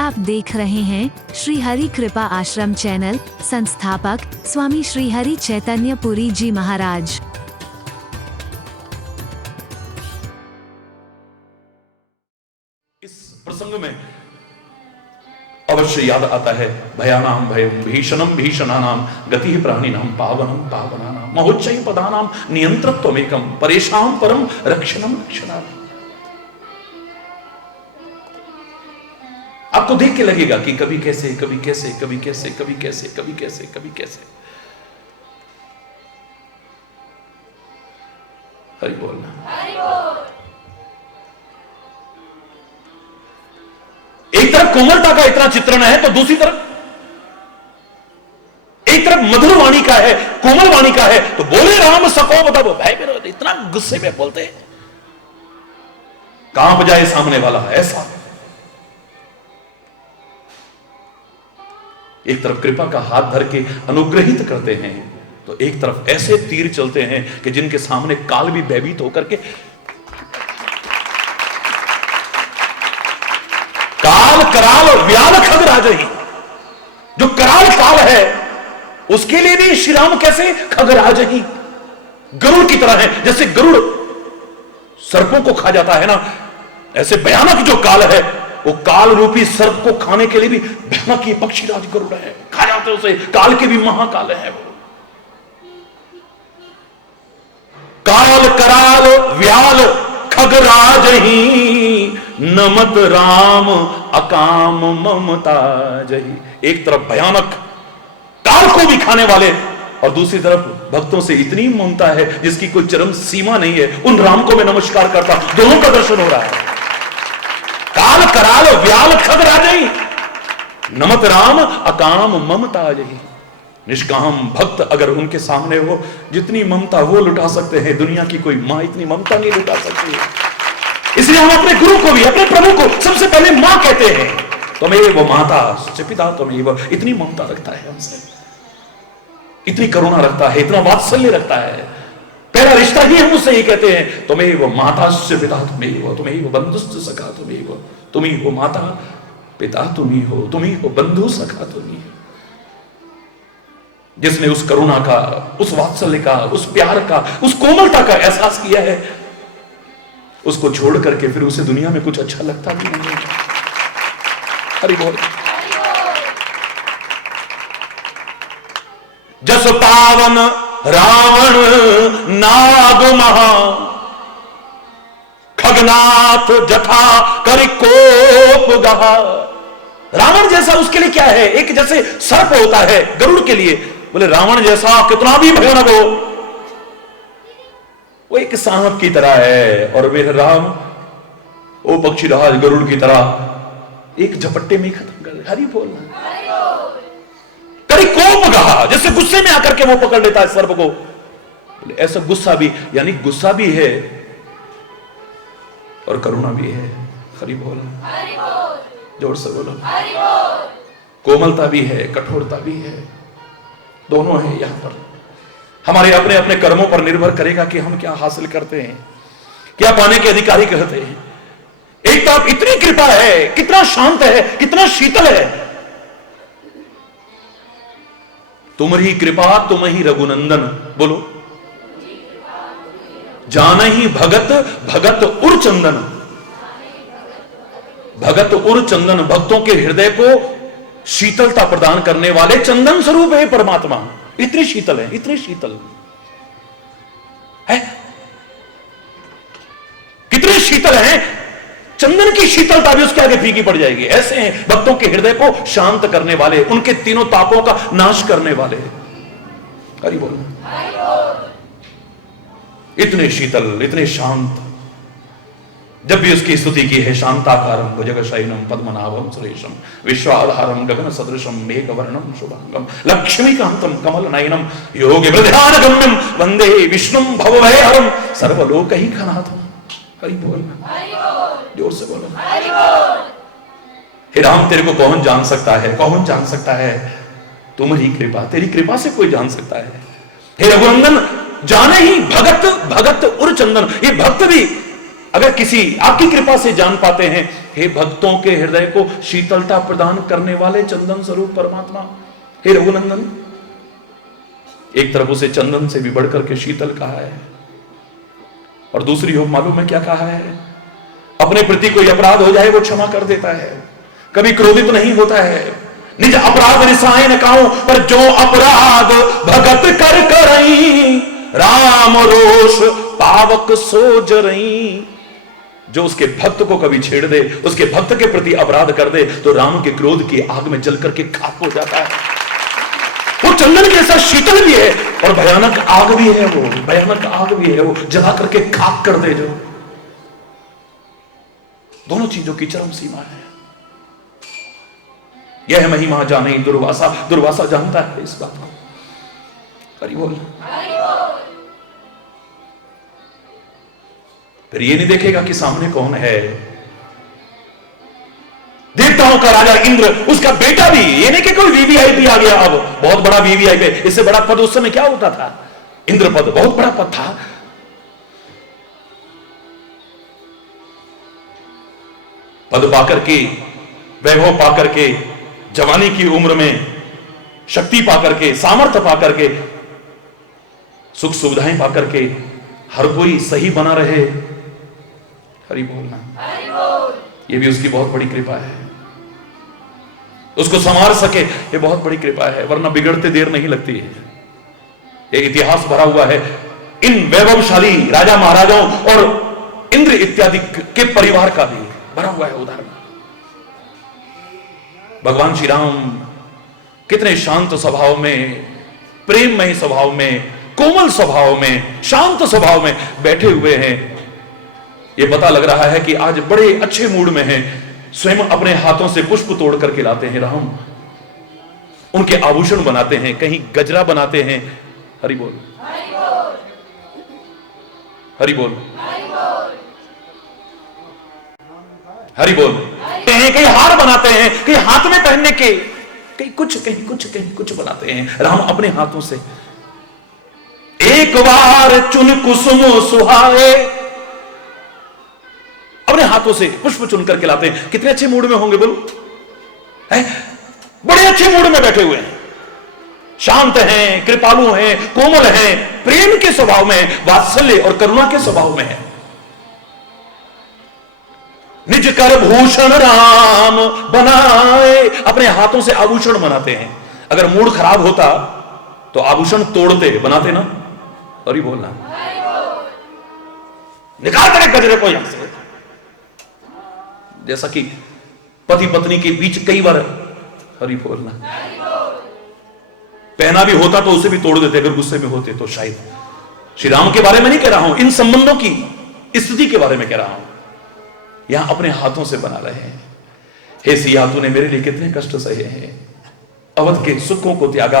आप देख रहे हैं श्री हरि कृपा आश्रम चैनल। संस्थापक स्वामी श्री हरि चैतन्य पुरी जी महाराज। इस प्रसंग में अवश्य याद आता है भयानाम भयम भीषणम भीषणानाम गति प्राणिनाम पावनम पावनानाम महोच्चय पदानाम नियंत्रत्वमेकम परेशान परम रक्षणम रक्षणानाम। आपको देख के लगेगा कि कभी कैसे कभी कैसे कभी कैसे कभी कैसे कभी कैसे कभी कैसे। हरि बोलना। एक तरफ कोमलता का इतना चित्रण है तो दूसरी तरफ एक तरफ मधुर वाणी का है, कोमल वाणी का है, तो बोले राम सको बताओ भाई मेरे इतना गुस्से में बोलते हैं कांप जाए सामने वाला। ऐसा एक तरफ कृपा का हाथ धर के अनुग्रहित करते हैं तो एक तरफ ऐसे तीर चलते हैं कि जिनके सामने काल भी भयभीत होकर के काल कराल व्याल खग राजही। जो कराल काल है उसके लिए भी श्री राम कैसे खग राजही गरुड़ की तरह है। जैसे गरुड़ सर्पों को खा जाता है ना, ऐसे भयानक जो काल है वो काल रूपी सर्प को खाने के लिए भी भयानक ये पक्षीराज गरुड़ है, खा जाते उसे। काल के भी महाकाल है वो। काल कराल व्याल खगराज ही नमत राम अकाम ममता जही। एक तरफ भयानक काल को भी खाने वाले और दूसरी तरफ भक्तों से इतनी ममता है जिसकी कोई चरम सीमा नहीं है। उन राम को मैं नमस्कार करता, दोनों का दर्शन हो रहा है। काल कराल व्याल खग राजही नमत राम अकाम ममता जही। निष्काम भक्त अगर उनके सामने हो जितनी ममता वो लुटा सकते हैं, दुनिया की कोई मां इतनी ममता नहीं लुटा सकती है। इसलिए हम अपने गुरु को भी अपने प्रभु को सबसे पहले मां कहते हैं। तुम्हें वो माता से पिता तुम्हें वो इतनी ममता रखता है हमसे, इतनी करुणा रखता है, इतना वात्सल्य रखता है। पहला रिश्ता ही हम उससे ये कहते हैं तुम्हें वो माता से पिता तुम्हें वो बंधुस्त सखा तुम्ही हो माता पिता तुम्ही हो बंधु सखा तुम्ही हो। जिसने उस करुणा का, उस वात्सल्य का, उस प्यार का, उस कोमलता का एहसास किया है उसको छोड़ करके फिर उसे दुनिया में कुछ अच्छा लगता भी नहीं है। हरि बोल। जस पावन रावण नाग महा खगनाथ जथा करि कोप गहा। रावण जैसा उसके लिए क्या है? एक जैसे सर्प होता है गरुड़ के लिए, बोले रावण जैसा कितना भी भयानक हो वो एक सांप की तरह है, और मेरे राम वो पक्षीराज गरुड़ की तरह एक झपट्टे में खत्म कर। हरि बोलना। करी कोप गहा, जैसे गुस्से में आकर के वो पकड़ लेता है सर्प को। ऐसा गुस्सा भी, यानी गुस्सा भी है और करुणा भी है। हरि बोलना, जोर से बोलो। कोमलता भी है, कठोरता भी है, दोनों है यहां पर। हमारे अपने अपने कर्मों पर निर्भर करेगा कि हम क्या हासिल करते हैं, क्या पाने के अधिकारी कहते हैं। एक तरफ इतनी कृपा है, कितना शांत है, कितना शीतल है। तुम्हारी कृपा तुम ही रघुनंदन, बोलो। जान ही भगत भगत उर चंदन, भगत उर चंदन, भक्तों के हृदय को शीतलता प्रदान करने वाले चंदन स्वरूप है परमात्मा। इतनी शीतल है, इतनी शीतल है, कितने शीतल है। चंदन की शीतलता भी उसके आगे फीकी पड़ जाएगी। ऐसे हैं भक्तों के हृदय को शांत करने वाले, उनके तीनों तापों का नाश करने वाले। हरि बोल। इतने शीतल, इतने शांत। जब भी उसकी स्तुति की है, शांताकारम भुजगशयनम पद्मनाभम सुरेशम विश्वाधारम गगन सदृशम मेघवर्णम शुभांगम लक्ष्मीकांतम कमल नयनम योगी वृद्धानगम्यम वंदे विष्णुम भवभयहरम सर्वलोकैकनाथम। हरि बोल, जोर से बोलो। हे राम, तेरे को कौन जान सकता है, कौन जान सकता है? तुम्हारी कृपा, तेरी कृपा से कोई जान सकता है। हे रघुनंदन, जाने ही भगत भगत उर चंदन। ये भक्त भी अगर किसी आपकी कृपा से जान पाते हैं हे भक्तों के हृदय को शीतलता प्रदान करने वाले चंदन स्वरूप परमात्मा, हे रघुनंदन। एक तरफ उसे चंदन से भी बढ़कर के शीतल कहा है, और दूसरी ओर मालूम है क्या कहा है? अपने प्रति कोई अपराध हो जाए वो क्षमा कर देता है, कभी क्रोधित नहीं होता है। निज अपराध निसाए न काहू, पर जो अपराध भगत कर करई, राम रोष पावक सो जरई। जो उसके भक्त को कभी छेड़ दे, उसके भक्त के प्रति अपराध कर दे, तो राम के क्रोध की आग में जल करके खाक हो जाता है। वो चंदन जैसा शीतल भी है और भयानक आग भी है, वो भयानक आग भी है, वो जला करके खाक कर दे। जो दोनों चीजों की चरम सीमा है। यह महिमा जाने दुर्वासा, दुर्वासा जानता है इस बात को। हरि बोल। फिर ये नहीं देखेगा कि सामने कौन है। देवताओं का राजा इंद्र, उसका बेटा भी, ये नहीं कि कोई वीवीआईपी आ गया, अब बहुत बड़ा वीवीआईपी। इससे बड़ा पद उस समय क्या होता था? इंद्र पद बहुत बड़ा पद था। पद पाकर के, वैभव पाकर के, जवानी की उम्र में शक्ति पाकर के, सामर्थ्य पाकर के, सुख सुविधाएं पाकर के, हर कोई सही बना रहे। हरि बोलना, ये भी उसकी बहुत बड़ी कृपा है। उसको संवार सके, ये बहुत बड़ी कृपा है, वरना बिगड़ते देर नहीं लगती है। ये इतिहास भरा हुआ है इन वैभवशाली राजा महाराजाओं और इंद्र इत्यादि के परिवार का भी भरा हुआ है उदाहरण। भगवान श्री राम कितने शांत स्वभाव में, प्रेममय स्वभाव में, कोमल स्वभाव में, शांत स्वभाव में बैठे हुए हैं। ये पता लग रहा है कि आज बड़े अच्छे मूड में हैं। स्वयं अपने हाथों से पुष्प तोड़ करके लाते हैं राम, उनके आभूषण बनाते हैं, कहीं गजरा बनाते हैं। हरि बोल, हरि बोल, हरि बोल। कहीं हार बनाते हैं, कहीं हाथ में पहनने के, कहीं कुछ कहीं कुछ कहीं कुछ बनाते हैं राम अपने हाथों से। एक बार चुन कुसुम सुहाए, अपने हाथों से पुष्प चुन करके लाते हैं। कितने अच्छे मूड में होंगे बोलो, है? बड़े अच्छे मूड में बैठे हुए हैं, शांत हैं, कृपालु हैं, कोमल हैं, प्रेम के स्वभाव में, वात्सल्य और करुणा के स्वभाव में है। निज कर भूषण राम बनाए, अपने हाथों से आभूषण बनाते हैं। अगर मूड खराब होता तो आभूषण तोड़ते, बनाते ना। और ही बोलना, निकाल तेरे गजरे को यहां से। जैसा कि पति पत्नी के बीच कई बार, हरि बोलना, पहना भी होता तो उसे भी तोड़ देते अगर गुस्से में होते तो। शायद श्री राम के बारे में नहीं कह रहा हूं, इन संबंधों की स्थिति के बारे में कह रहा हूं। यहां अपने हाथों से बना रहे हैं। हे सिया, तूने मेरे लिए कितने कष्ट सहे हैं। अवध के सुखों को त्यागा,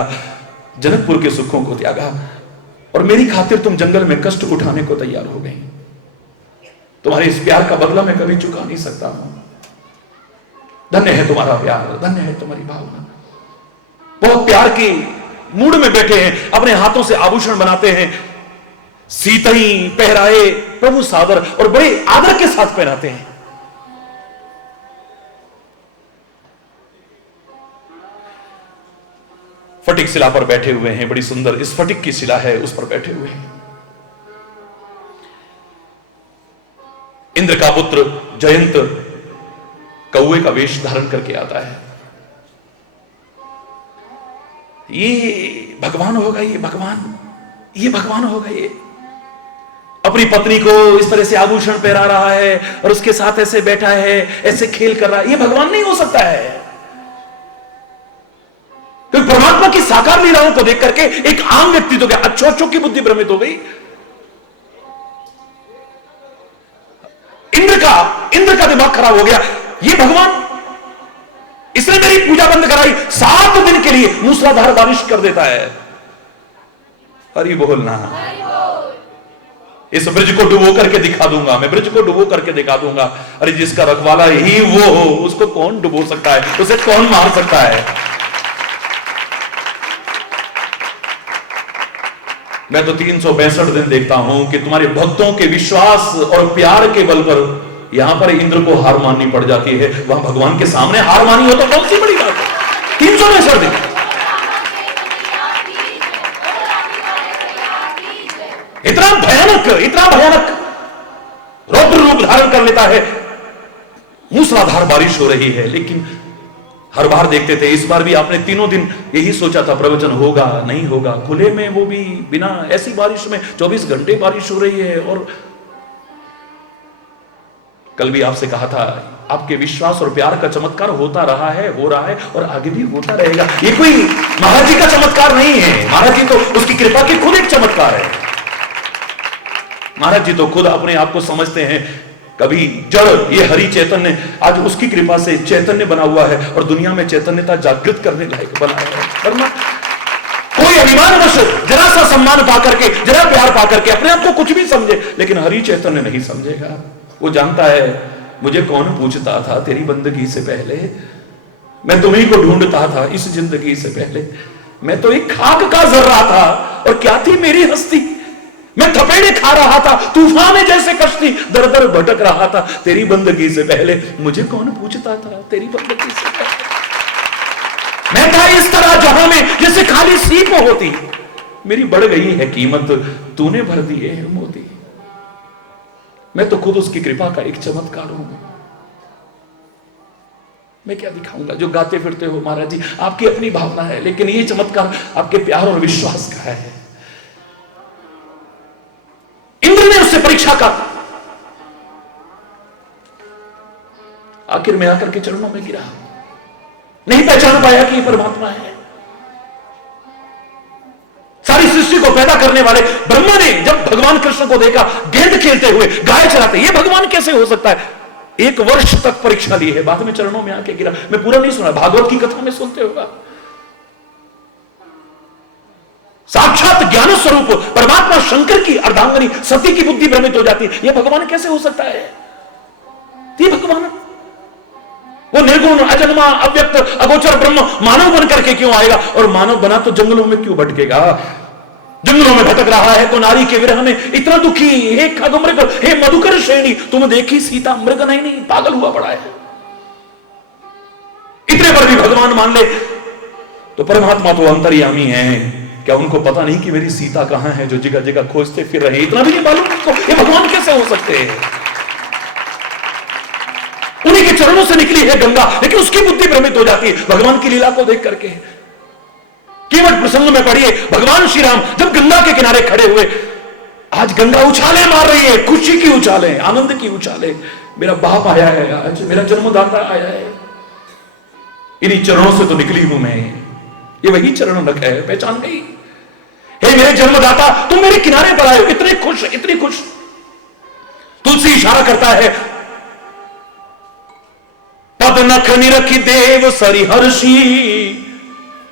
जनकपुर के सुखों को त्यागा, और मेरी खातिर तुम जंगल में कष्ट उठाने को तैयार हो गई। तुम्हारे इस प्यार का बदला मैं कभी चुका नहीं सकता हूं। धन्य है तुम्हारा प्यार, धन्य है तुम्हारी भावना। बहुत प्यार के मूड में बैठे हैं, अपने हाथों से आभूषण बनाते हैं, सीतई पहराए प्रभु सादर, और बड़े आदर के साथ पहनाते हैं। फटिक शिला पर बैठे हुए हैं, बड़ी सुंदर स्फटिक की शिला है, उस पर बैठे हुए हैं। इंद्र का पुत्र जयंत कौए का वेश धारण करके आता है। ये भगवान होगा, ये भगवान, ये भगवान होगा। ये अपनी पत्नी को इस तरह से आभूषण पहरा रहा है और उसके साथ ऐसे बैठा है, ऐसे खेल कर रहा है। ये भगवान नहीं हो सकता है। क्योंकि परमात्मा की साकार लीलाओं को देख करके एक आम व्यक्ति तो क्या, अच्छों की बुद्धि भ्रमित हो गई। इंद्र का दिमाग खराब हो गया। ये भगवान, इसने मेरी पूजा बंद कराई, 7 दिन के लिए मूसलाधार बारिश कर देता है। हरि बोलना, इस ब्रिज को डुबो करके दिखा दूंगा, मैं ब्रिज को डुबो करके दिखा दूंगा। अरे जिसका रखवाला ही वो हो, उसको कौन डुबो सकता है, उसे कौन मार सकता है। मैं तो 362 दिन देखता हूं कि तुम्हारे भक्तों के विश्वास और प्यार के बल पर यहां पर इंद्र को हार माननी पड़ जाती है, वहां भगवान के सामने हार मानी हो तो कौन सी बड़ी बात है। 365 दिन इतना भयानक रौद्र रूप धारण कर लेता है। मूसलाधार बारिश हो रही है, लेकिन हर बार देखते थे, इस बार भी आपने तीनों दिन यही सोचा था प्रवचन होगा नहीं होगा, खुले में, वो भी बिना ऐसी बारिश में 24 घंटे बारिश हो रही है। और कल भी आपसे कहा था, आपके विश्वास और प्यार का चमत्कार होता रहा है, हो रहा है और आगे भी होता रहेगा। ये कोई महाराज जी का चमत्कार नहीं है, महाराज जी तो उसकी कृपा की खुद एक चमत्कार है। महाराज जी तो खुद अपने आप को समझते हैं कभी जड़, ये हरि चैतन्य आज उसकी कृपा से चैतन्य बना हुआ है और दुनिया में चैतन्यता जागृत करने लायक बना है। वरना कोई अभिमानवश जरा सा सम्मान पाकर के, जरा प्यार पाकर के अपने आप को कुछ भी समझे, लेकिन हरि चैतन्य नहीं समझेगा। वो जानता है मुझे कौन पूछता था तेरी बंदगी से पहले, मैं तुम्ही को ढूंढता था इस जिंदगी से पहले। मैं तो एक खाक का जर्रा था और क्या थी मेरी हस्ती, मैं थपेड़े खा रहा था, तूफान जैसे कश्ती दर दर भटक रहा था। तेरी बंदगी से पहले मुझे कौन पूछता था तेरी बंदगी से पहले। मैं था इस तरह जहां में जैसे खाली सीप होती, मेरी बढ़ गई है कीमत, तूने भर दिए हैं मोती। मैं तो खुद उसकी कृपा का एक चमत्कार हूं। मैं क्या दिखाऊंगा, जो गाते फिरते हो महाराज जी आपकी अपनी भावना है, लेकिन ये चमत्कार आपके प्यार और विश्वास का है। इंद्र ने उससे परीक्षा का, आखिर में आकर के चरणों में गिरा, नहीं पहचान पाया कि ये परमात्मा है। सारी सृष्टि को पैदा करने वाले ब्रह्मा ने जब भगवान कृष्ण को देखा गेंद खेलते हुए, गाय चराते, ये भगवान कैसे हो सकता है। 1 वर्ष तक परीक्षा ली है, बाद में चरणों में आके गिरा। मैं पूरा नहीं सुना, भागवत की कथा में सुनते होगा। साक्षात ज्ञान स्वरूप परमात्मा शंकर की अर्धांगनी सती की बुद्धि भ्रमित हो जाती है। यह भगवान कैसे हो सकता है। ये भगवान वो निर्गुण अजन्मा अव्यक्त अगोचर ब्रह्म मानव बन करके क्यों आएगा, और मानव बना तो जंगलों में क्यों भटकेगा। जंगलों में भटक रहा है तो नारी के विरह में इतना दुखी, हे खगमृग हे मधुकर श्रेणी, तुम देखी सीता मृग नहीं पागल हुआ पड़ा है। इतने पर भी भगवान मान ले तो परमात्मा तो अंतर्यामी है। क्या उनको पता नहीं कि मेरी सीता कहां है, जो जगह जगह खोजते फिर रहे हैं। इतना भी नहीं मालूम उनको, ये भगवान कैसे हो सकते हैं। उन्हीं के चरणों से निकली है गंगा, लेकिन उसकी बुद्धि भ्रमित हो जाती है भगवान की लीला को देख करके। केवट प्रसंग में पढ़िए, भगवान श्री राम जब गंगा के किनारे खड़े हुए, आज गंगा उछाले मार रही है, खुशी की उछाले, आनंद की उछाले। मेरा बाप आया है, आज मेरा जन्मदाता आया है, इन्हीं चरणों से तो निकली हूं मैं। ये वही चरण रख है, पहचान गई। हे मेरे जन्मदाता, तुम मेरे किनारे पर आए हो, इतने खुश, इतनी खुश। तुलसी इशारा करता है, पद नख निरखी देव सरिहर्षि,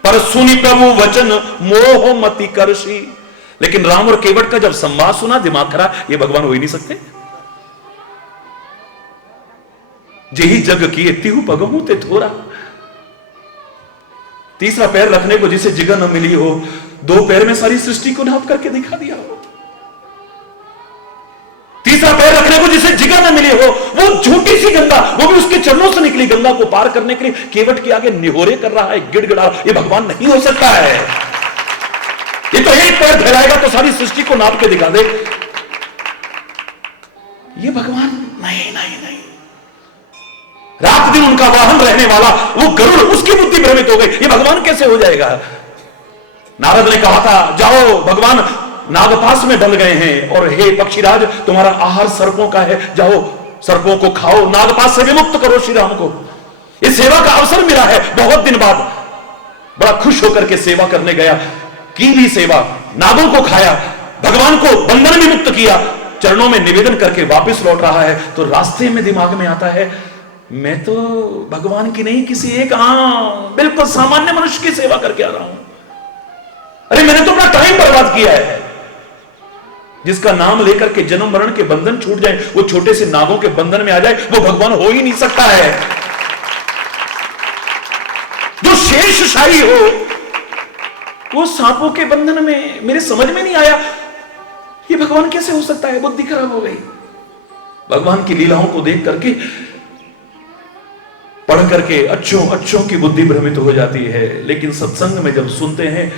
पर सुनी प्रभु वचन मोह मति करषि। लेकिन राम और केवट का जब संवाद सुना, दिमाग खरा, ये भगवान हो ही नहीं सकते। जेही जग की तिहु पगहु ते थोरा। तीसरा पैर रखने को जिसे जगह न मिली हो, 2 पैर में सारी सृष्टि को नाप करके दिखा दिया हो। तीसरा पैर रखने को जिसे जगह न मिली हो, वो झूठी सी गंगा, वो भी उसके चरणों से निकली गंगा को पार करने के लिए केवट के आगे निहोरे कर रहा है, गिड़गिड़ा। ये भगवान नहीं हो सकता है। ये तो एक पैर फैलाएगा तो सारी सृष्टि को नाप के दिखा दे। ये भगवान नहीं नहीं नहीं। रात दिन उनका वाहन रहने वाला वो गरुड़, उसकी बुद्धि भ्रमित हो गई। ये भगवान कैसे हो जाएगा। नारद ने कहा था, जाओ भगवान नागपाश में बंध गए हैं, और हे पक्षीराज तुम्हारा आहार सर्पों का है, जाओ सर्पों को खाओ, नागपाश से विमुक्त करो श्री राम को। इस सेवा का अवसर मिला है बहुत दिन बाद। बड़ा खुश होकर के सेवा करने गया, की भी सेवा, नागों को खाया, भगवान को बंधन में मुक्त किया, चरणों में निवेदन करके वापस लौट रहा है तो रास्ते में दिमाग में आता है, मैं तो भगवान की नहीं, किसी एक बिल्कुल सामान्य मनुष्य की सेवा करके आ रहा हूं। अरे मैंने तो अपना टाइम बर्बाद किया है। जिसका नाम लेकर के जन्म मरण के बंधन छूट जाए, वो छोटे से नागों के बंधन में आ जाए, वो भगवान हो ही नहीं सकता है। जो शेषशाही हो वो सांपों के बंधन में, मेरे समझ में नहीं आया ये भगवान कैसे हो सकता है। बुद्धि खराब हो गई। भगवान की लीलाओं को देख करके, पढ़ करके अच्छों की बुद्धि भ्रमित हो जाती है, लेकिन सत्संग में जब सुनते हैं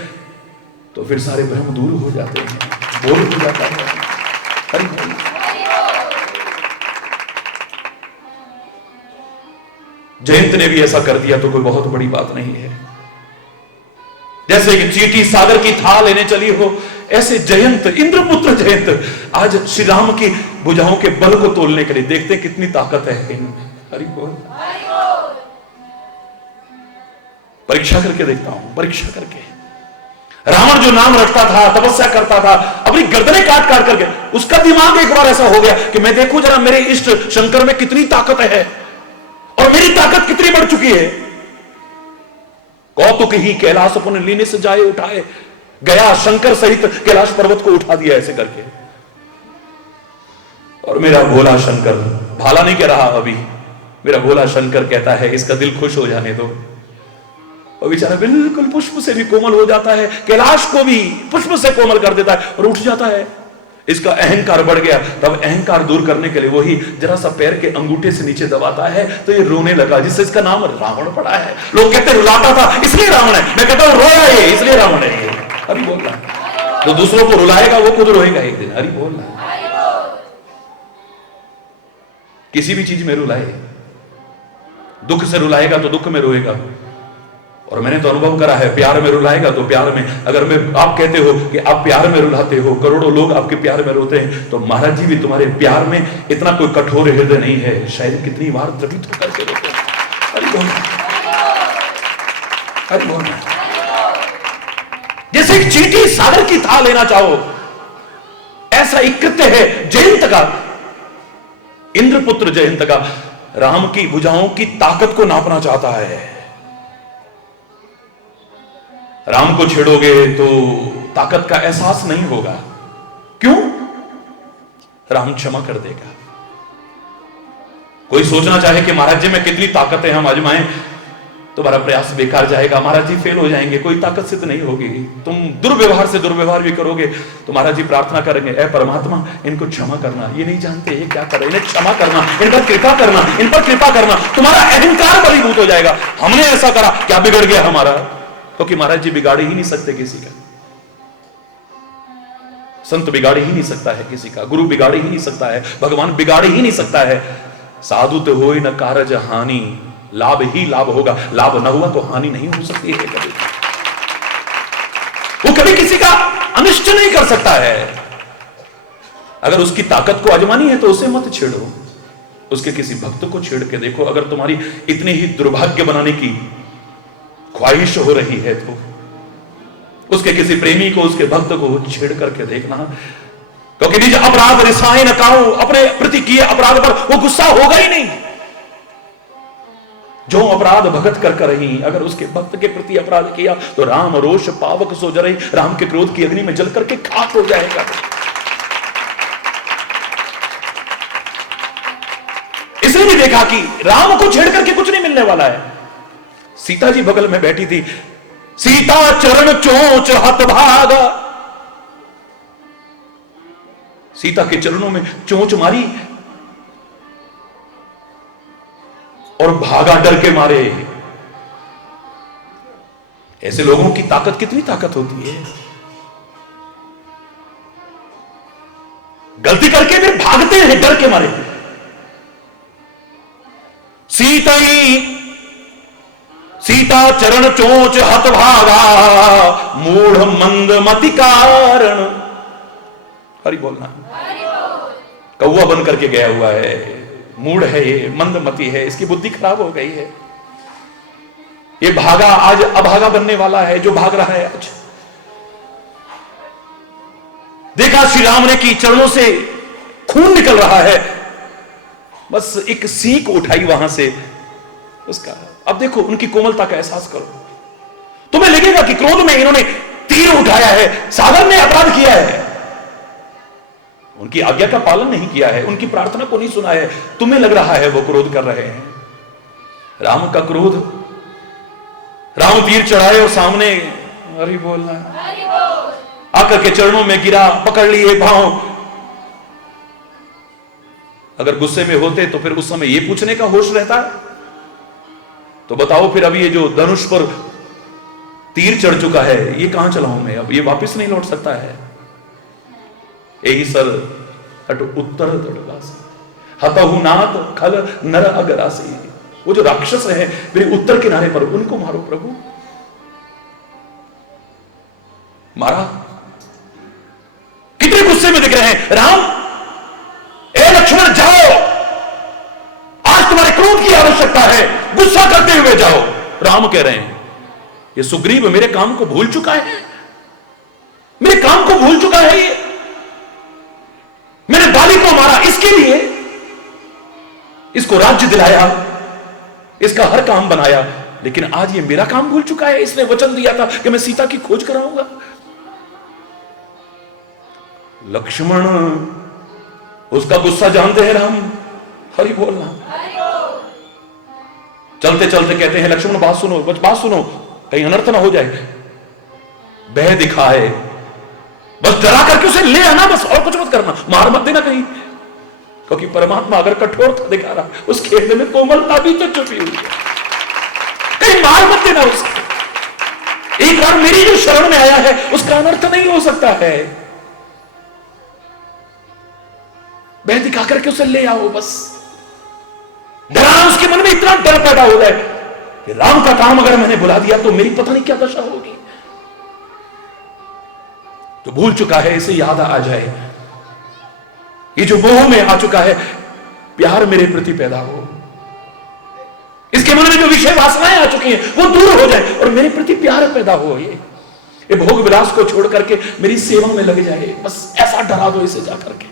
तो फिर सारे भ्रम दूर हो जाते हैं, बोध हो जाता है। हरि बोल। जयंत ने भी ऐसा कर दिया तो कोई बहुत बड़ी बात नहीं है। जैसे कि चींटी सागर की थाल लेने चली हो, ऐसे जयंत, इंद्रपुत्र जयंत आज श्री राम की भुजाओं के बल को तोलने के लिए, देखते हैं कितनी ताकत है इनमें। हरि बोल। परीक्षा करके देखता हूं, परीक्षा करके। रावण जो नाम रखता था, तपस्या करता था, अपनी गर्दनें काट काट करके, उसका दिमाग एक बार ऐसा हो गया कि मैं देखूं जरा मेरे इष्ट शंकर में कितनी ताकत है और मेरी ताकत कितनी बढ़ चुकी है। कौतुक ही कैलाश अपने लीने से जाए उठाए, गया शंकर सहित कैलाश पर्वत को उठा दिया ऐसे करके। और मेरा भोला शंकर, भाला नहीं कह रहा अभी, मेरा भोला शंकर कहता है इसका दिल खुश हो जाने दो। और बेचारा बिल्कुल पुष्प से भी कोमल हो जाता है, कैलाश को भी पुष्प से कोमल कर देता है और उठ जाता है। इसका अहंकार बढ़ गया, तब अहंकार दूर करने के लिए वही जरा सा पैर के अंगूठे से नीचे दबाता है तो ये रोने लगा, जिससे इसका नाम रावण पड़ा है। लोग कहते रुलाता था इसलिए रावण है, मैं कहता हूं रोया ये इसलिए रावण है। हरि बोल रहा है। तो दूसरों को रुलाएगा वो खुद रोएगा एक दिन। हरि बोल रहा है। किसी भी चीज में रुलाए, दुख से रुलाएगा तो दुख में रोएगा। और मैंने तो अनुभव करा है, प्यार में रुलाएगा तो प्यार में, अगर मैं आप कहते हो कि आप प्यार में रुलाते हो, करोड़ों लोग आपके प्यार में रोते हैं, तो महाराज जी भी तुम्हारे प्यार में इतना कोई कठोर हृदय नहीं है, शायद कितनी बार द्रवित होकर के रोते हैं। हरि बोल। हरि बोल। जैसे एक चींटी सागर की थाल लेना चाहो, ऐसा एक कृत्य है जयंत का, इंद्रपुत्र जयंत का। राम की भुजाओं की ताकत को नापना चाहता है। राम को छेड़ोगे तो ताकत का एहसास नहीं होगा। क्यों? राम क्षमा कर देगा। कोई सोचना चाहे कि महाराज जी में कितनी ताकत है, हम आजमाएं, तुम्हारा प्रयास बेकार जाएगा, महाराज जी फेल हो जाएंगे, कोई ताकत सिद्ध नहीं होगी। तुम दुर्व्यवहार से दुर्व्यवहार भी करोगे तो महाराज जी प्रार्थना करेंगे, ऐ परमात्मा इनको क्षमा करना, ये नहीं जानते ये क्या कर रहे, इन्हें क्षमा करना, इन पर कृपा करना, इन पर कृपा करना। तुम्हारा अहंकार बलीभूत हो जाएगा, हमने ऐसा करा, क्या बिगड़ गया हमारा? क्योंकि महाराज जी बिगाड़ ही नहीं सकते किसी का, संत बिगाड़ ही नहीं सकता है किसी का, गुरु बिगाड़ ही नहीं सकता है, भगवान बिगाड़ ही नहीं सकता है। साधु तो हो न कारज हानि, लाभ ही लाभ होगा, लाभ न हुआ तो हानि नहीं हो सकती है कभी। वो कभी किसी का अनिष्ट नहीं कर सकता है। अगर उसकी ताकत को आजमानी है तो उसे मत छेड़ो, उसके किसी भक्त को छेड़ के देखो। अगर तुम्हारी इतनी ही दुर्भाग्य बनाने की ख्वाहिश हो रही है तो उसके किसी प्रेमी को, उसके भक्त को छेड़ करके देखना, क्योंकि निज अपराध रिसाए न काऊ, अपने प्रति किए अपराध पर वो गुस्सा होगा ही नहीं। जो अपराध भगत कर रही, अगर उसके भक्त के प्रति अपराध किया तो राम रोष पावक सो जरे, राम के क्रोध की अग्नि में जल करके खाक हो जाएगा। इसने भी देखा कि राम को छेड़ करके कुछ नहीं मिलने वाला है। सीता जी बगल में बैठी थी, सीता चरण चोंच हत भागा, सीता के चरणों में चोंच मारी और भागा डर के मारे। ऐसे लोगों की ताकत कितनी ताकत होती है, गलती करके भी भागते हैं डर के मारे। सीता चरण चोंच हत भागा, मूढ़ मंद मति कारण। हरि बोलना। कौवा बन करके गया हुआ है, मूढ़ है ये, मंदमती है, इसकी बुद्धि खराब हो गई है। ये भागा आज अभागा बनने वाला है, जो भाग रहा है आज। देखा श्री राम ने कि चरणों से खून निकल रहा है, बस एक सीख उठाई वहां से उसका। अब देखो उनकी कोमलता का एहसास करो, तुम्हें लगेगा कि क्रोध में इन्होंने तीर उठाया है, सागर ने अपराध किया है, उनकी आज्ञा का पालन नहीं किया है, उनकी प्रार्थना को नहीं सुना है, तुम्हें लग रहा है वो क्रोध कर रहे हैं। राम का क्रोध, राम तीर चढ़ाए और सामने हरि बोलना आकर के चरणों में गिरा, पकड़ लिए पांव। अगर गुस्से में होते तो फिर उस समय ये पूछने का होश रहता है? तो बताओ फिर अब ये जो धनुष पर तीर चढ़ चुका है, ये कहां चलाऊं मैं? अब ये वापस नहीं लौट सकता है। यही सर हट उत्तर दड़वासी हतहु नाथ खल नर अगरासी। वो जो राक्षस है मेरे उत्तर किनारे पर, उनको मारो प्रभु। मारा। कितने गुस्से में दिख रहे हैं राम। ए लक्ष्मण जाओ, आज तुम्हारे क्रोध की आवश्यकता है, गुस्सा करते हुए जाओ। राम कह रहे हैं ये सुग्रीव मेरे काम को भूल चुका है, मेरे काम को भूल चुका है। ये मैंने बाली को मारा इसके लिए, इसको राज्य दिलाया, इसका हर काम बनाया, लेकिन आज ये मेरा काम भूल चुका है। इसने वचन दिया था कि मैं सीता की खोज कराऊंगा। लक्ष्मण उसका गुस्सा जानते हैं राम। हरि बोल राम। चलते चलते कहते हैं लक्ष्मण बात सुनो, बस बात सुनो, कहीं अनर्थ ना हो जाए। बह दिखाए, बस डरा करके उसे ले आना, बस और कुछ मत करना, मार मत देना कहीं। क्योंकि परमात्मा अगर कठोरता दिखा रहा, उस खेत में कोमलता भी तो छुपी हुई है, कहीं मार मत देना उसे। एक बार मेरी जो शरण में आया है उसका अनर्थ नहीं हो सकता है। बह दिखा करके उसे ले आओ, बस डराना। उसके मन में इतना डर पैदा हो जाए कि राम का काम अगर मैंने बुला दिया तो मेरी पता नहीं क्या दशा होगी। तो भूल चुका है, इसे याद आ जाए, ये जो मोह में आ चुका है, प्यार मेरे प्रति पैदा हो, इसके मन में जो विषय वासनाएं आ चुकी हैं वो दूर हो जाए और मेरे प्रति प्यार पैदा हो। ये भोग विलास को छोड़ करके मेरी सेवा में लग जाए, बस ऐसा डरा दो इसे जाकर के।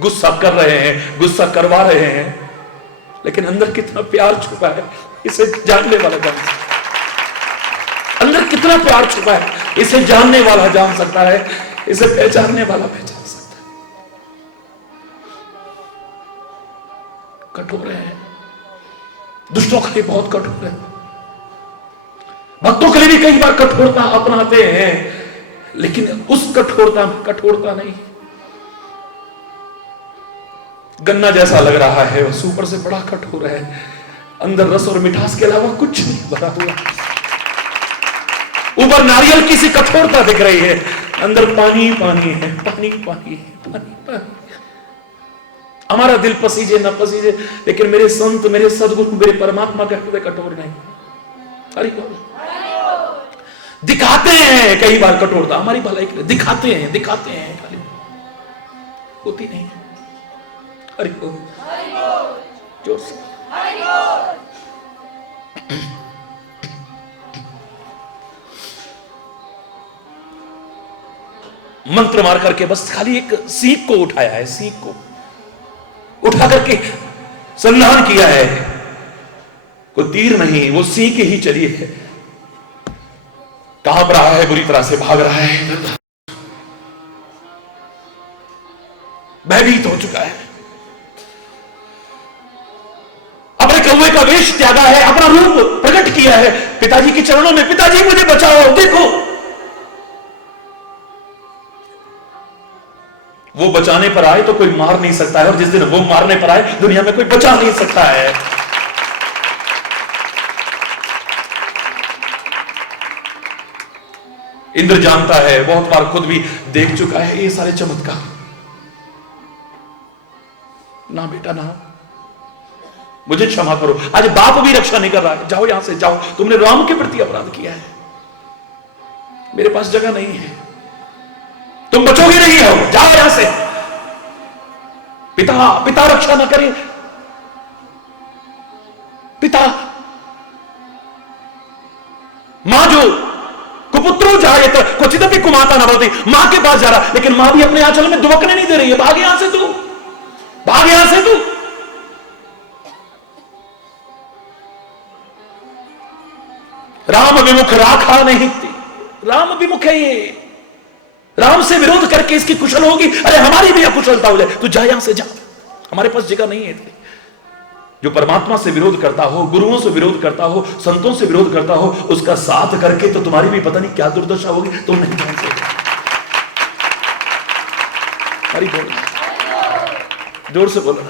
गुस्सा कर रहे हैं, गुस्सा करवा रहे हैं, लेकिन अंदर कितना प्यार छुपा है इसे जानने वाला जान सकता है। अंदर कितना प्यार छुपा है इसे जानने वाला जान सकता है, इसे पहचानने वाला पहचान सकता है। कठोर है, दुष्टों के लिए बहुत कठोर है, भक्तों के लिए भी कई बार कठोरता अपनाते हैं, लेकिन उस कठोरता में कठोरता नहीं। गन्ना जैसा लग रहा है, उस ऊपर से बड़ा कठोर है, अंदर रस और मिठास के अलावा कुछ नहीं भरा हुआ। ऊपर नारियल की सी कठोरता दिख रही है, अंदर पानी पानी है, पानी पानी है, पानी पानी। हमारा दिल पसीजे न पसीजे, लेकिन मेरे संत, मेरे सदगुरु, मेरे परमात्मा के हृदय कठोर नहीं। हरि बोल। दिखाते हैं कई बार कठोरता हमारी भलाई के लिए, दिखाते हैं खाली, होती नहीं। हरि बोल, जोर से। मंत्र मार करके बस खाली एक सीख को उठाया है, सीख को उठा करके संधान किया है, कोई तीर नहीं, वो सीख ही चली है। कांप रहा है, बुरी तरह से भाग रहा है, भयभीत हो चुका है, अपने कौवे का वेश त्यागा है, अपना रूप प्रकट किया है पिताजी के चरणों में, पिताजी मुझे बचाओ। देखो वो बचाने पर आए तो कोई मार नहीं सकता है, और जिस दिन वो मारने पर आए दुनिया में कोई बचा नहीं सकता है। इंद्र जानता है, बहुत बार खुद भी देख चुका है ये सारे चमत्कार। ना बेटा ना, मुझे क्षमा करो। आज बाप भी रक्षा नहीं कर रहा है, जाओ यहां से जाओ, तुमने राम के प्रति अपराध किया है, मेरे पास जगह नहीं है, तुम बचोगे नहीं हो, जाओ यहां से। पिता रक्षा ना करे, पिता, मां जो कुपुत्रो जायेत क्वचिदपि कुमाता न भवति, मां के पास जा रहा, लेकिन मां भी अपने आंचल में दुबकने नहीं दे रही है। भाग यहां से तू, भाग यहां से तू। राम विमुख राखा नहीं थी, राम विमुख है ये, राम से विरोध करके इसकी कुशल होगी, अरे हमारी भी अकुशलता हो जाए, तू जा यहां से जा, हमारे पास जगह नहीं है। जो परमात्मा से विरोध करता हो, गुरुओं से विरोध करता हो, संतों से विरोध करता हो, उसका साथ करके तो तुम्हारी भी पता नहीं क्या दुर्दशा होगी, तुम नहीं जानते। हरि बोल। जोर से बोलो।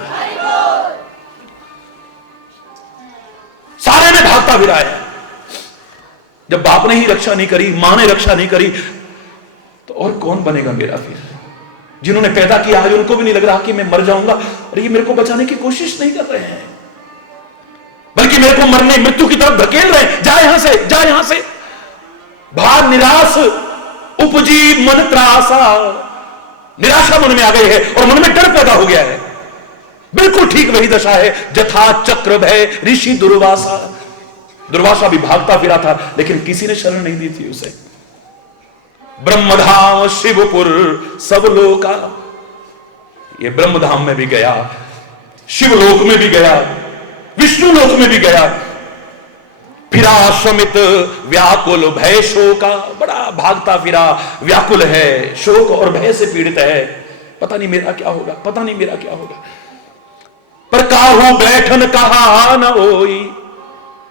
सारे में भागता फिरा है। जब बाप ने ही रक्षा नहीं करी, मां ने रक्षा नहीं करी, तो और कौन बनेगा मेरा फिर? जिन्होंने पैदा किया आज उनको भी नहीं लग रहा कि मैं मर जाऊंगा और ये मेरे को बचाने की कोशिश नहीं कर रहे हैं, बल्कि मेरे को मरने मृत्यु की तरफ धकेल रहे हैं। जा यहां से, जा यहां से। भार निराश उपजी मन त्रासा, निराशा मन में आ गई है और मन में डर पैदा हो गया है। बिल्कुल ठीक वही दशा है जथा चक्र भय ऋषि दुर्वासा। दुर्वासा भी भागता फिरा था, लेकिन किसी ने शरण नहीं दी थी उसे। ब्रह्मधाम शिवपुर सब लोका, ये ब्रह्मधाम में भी गया, शिवलोक में भी गया, विष्णु लोक में भी गया। फिरा श्रमित व्याकुल भय शोका, बड़ा भागता फिरा, व्याकुल है, शोक और भय से पीड़ित है। पता नहीं मेरा क्या होगा, पता नहीं मेरा क्या होगा। पर काहू बैठन कहा न होई,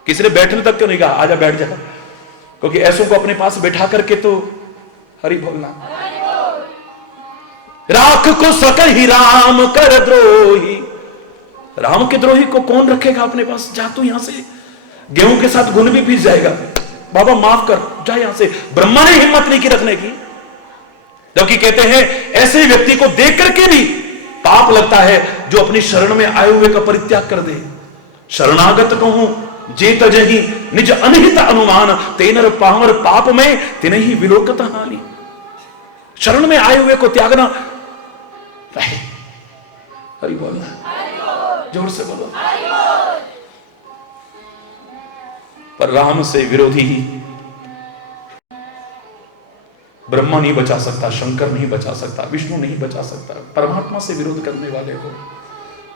किसी ने बैठने तक क्यों नहीं कहा आजा बैठ जा, क्योंकि ऐसों को अपने पास बैठा करके तो हरि बोलना। राख को सकल ही राम कर द्रोही, राम के द्रोही को कौन रखेगा अपने पास? जा तू यहां से, गेहूं के साथ घुन भी पीस जाएगा, बाबा माफ कर, जा यहां से। ब्रह्मा ने हिम्मत नहीं की रखने की, जबकि कहते हैं ऐसे व्यक्ति को देख करके भी पाप लगता है जो अपनी शरण में आए हुए का परित्याग कर दे। शरणागत कहूं जे तजहि निज अनहित अनुमान, तेनर पावर पाप में तिन्हि ही विलोकत हानि। शरण में आए हुए को त्यागना, हरि बोलना, जोर से बोलो। पर राम से विरोधी ही ब्रह्मा नहीं बचा सकता, शंकर नहीं बचा सकता, विष्णु नहीं बचा सकता। परमात्मा से विरोध करने वाले को,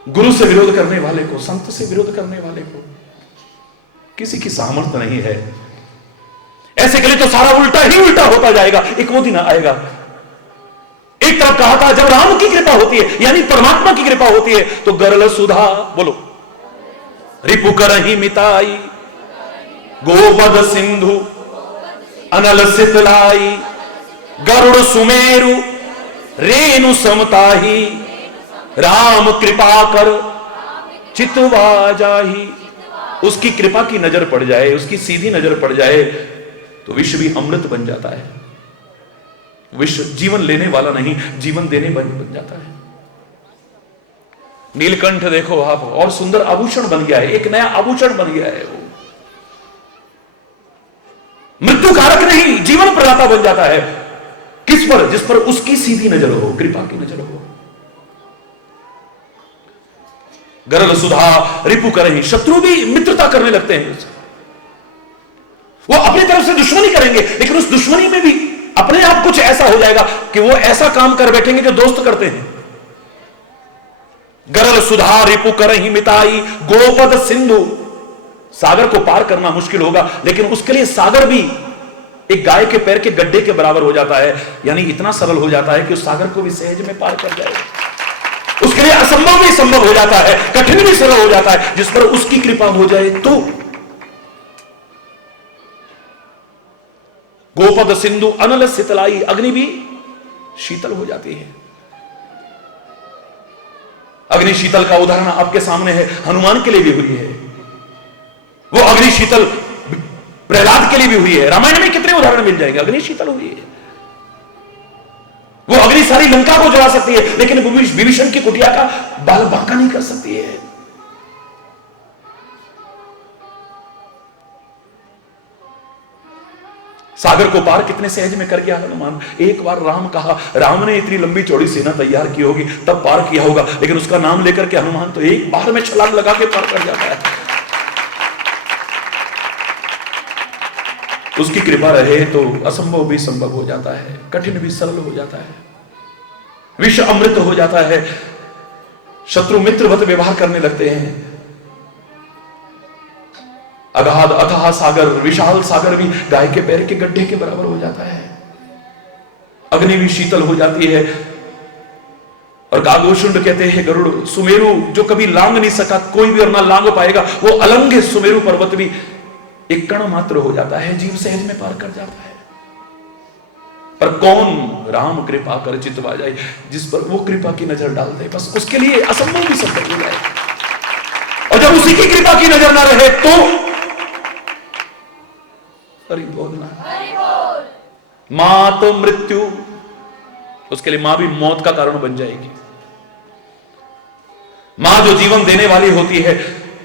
गुरु से विरोध करने वाले को, संत से विरोध करने वाले को किसी की सामर्थ्य नहीं है। ऐसे के लिए तो सारा उल्टा ही उल्टा होता जाएगा। एक वो दिन आएगा, एक तरफ कहा था जब राम की कृपा होती है, यानी परमात्मा की कृपा होती है, तो गरल सुधा बोलो, रिपु करहि मिताई, गोपद सिंधु अनल सितलाई, गरुड़ सुमेरु रेणु समताही, राम कृपा कर चितवा जाही। उसकी कृपा की नजर पड़ जाए, उसकी सीधी नजर पड़ जाए तो विश्व भी अमृत बन जाता है। विश्व जीवन लेने वाला नहीं, जीवन देने बन जाता है। नीलकंठ देखो आप, और सुंदर आभूषण बन गया है, एक नया आभूषण बन गया है। वो मृत्यु कारक नहीं, जीवन प्रदाता बन जाता है। किस पर? जिस पर उसकी सीधी नजर हो, कृपा की नजर हो। गरल सुधा रिपु करहि, शत्रु भी मित्रता करने लगते हैं। वो अपनी तरफ से दुश्मनी करेंगे, लेकिन उस दुश्मनी में भी अपने आप कुछ ऐसा हो जाएगा कि वो ऐसा काम कर बैठेंगे जो दोस्त करते हैं। गरल सुधा रिपु करहि मिताई, गोपद सिंधु, सागर को पार करना मुश्किल होगा, लेकिन उसके लिए सागर भी एक गाय के पैर के गड्ढे के बराबर हो जाता है, यानी इतना सरल हो जाता है कि उस सागर को भी सहज में पार कर जाए। उसके लिए असंभव भी संभव हो जाता है, कठिन भी सरल हो जाता है, जिस पर उसकी कृपा हो जाए तो। गोपद सिंधु अनल शीतलाई, अग्नि भी शीतल हो जाती है। अग्नि शीतल का उदाहरण आपके सामने है, हनुमान के लिए भी हुई है। वो अग्नि शीतल प्रहलाद के लिए भी हुई है। रामायण में कितने उदाहरण मिल जाएंगे, अग्नि शीतल हुई है। वो अग्नि सारी लंका को जला सकती है, लेकिन विभीषण की कुटिया का बाल बांका नहीं कर सकती है। सागर को पार कितने सहज में कर गया हनुमान। एक बार राम कहा, राम ने इतनी लंबी चौड़ी सेना तैयार की होगी तब पार किया होगा, लेकिन उसका नाम लेकर के हनुमान तो एक बार में छलांग लगा के पार कर जाता है। उसकी कृपा रहे तो असंभव भी संभव हो जाता है, कठिन भी सरल हो जाता है, विश्व अमृत हो जाता है। शत्रु मित्रवत व्यवहार करने लगते हैं। अगाध अथाह सागर, विशाल सागर भी गाय के पैर के गड्ढे के बराबर हो जाता है। अग्नि भी शीतल हो जाती है। और गागोशुंड कहते हैं गरुड़ सुमेरु, जो कभी लांग नहीं सका कोई भी और ना लांग पाएगा, वो अलंघ्य सुमेरु पर्वत भी एक कण मात्र हो जाता है, जीव सहज में पार कर जाता है। पर कौन राम कृपा कर चितवा जाए, जिस पर वो कृपा की नजर डाल दे, बस उसके लिए असंभव भी संभव हो जाए। और जब उसी की कृपा की नजर ना रहे तो हरि बोलना, मां तो मृत्यु, उसके लिए मां भी मौत का कारण बन जाएगी। मां जो जीवन देने वाली होती है,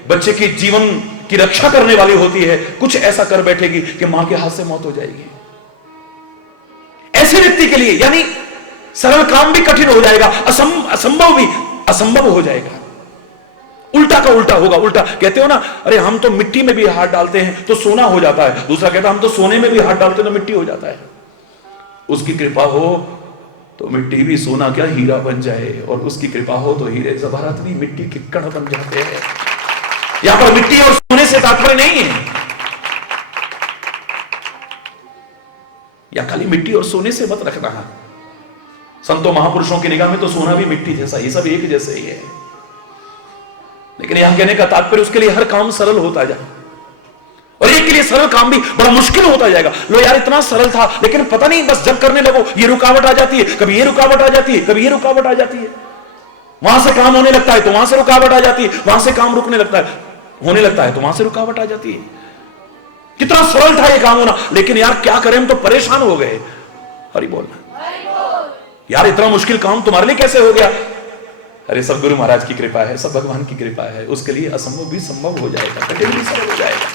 बच्चे की जीवन की रक्षा करने वाली होती है, कुछ ऐसा कर बैठेगी कि मां के हाथ से मौत हो जाएगी। ऐसे व्यक्ति के लिए यानी सरल काम भी कठिन हो जाएगा, असंभव भी असंभव हो जाएगा। उल्टा का उल्टा होगा। उल्टा कहते हो ना, अरे हम तो मिट्टी में भी हाथ डालते हैं तो सोना हो जाता है, दूसरा कहता हम तो सोने में भी हाथ डालते हैं तो मिट्टी हो जाता है। उसकी कृपा हो तो मिट्टी भी सोना क्या हीरा बन जाए, और उसकी कृपा हो तो हीरे जवाहरात भी मिट्टी के कण बन जाते हैं। यहां पर मिट्टी और सोने से तात्पर्य नहीं है, या खाली मिट्टी और सोने से मत रखना। संतों महापुरुषों की निगाह में तो सोना भी मिट्टी जैसा, ये सब एक जैसे ही है। लेकिन यहां कहने का तात्पर्य उसके लिए हर काम सरल होता जाए, और एक के लिए सरल काम भी बड़ा मुश्किल होता जाएगा। लो यार इतना सरल था, लेकिन पता नहीं बस जब करने लगो ये रुकावट आ जाती है, कभी ये रुकावट आ जाती है, कभी ये रुकावट आ जाती है। वहां से काम होने लगता है तो वहां से रुकावट आ जाती है, वहां से काम रुकने लगता है, होने लगता है तो वहां से रुकावट आ जाती है। कितना सरल था ये काम होना, लेकिन यार क्या करें, हम तो परेशान हो गए। हरि बोलना, यार इतना मुश्किल काम तुम्हारे लिए कैसे हो गया? अरे सब गुरु महाराज की कृपा है, सब भगवान की कृपा है, उसके लिए असंभव भी संभव हो जाएगा, कठिन भी सरल हो जाएगा।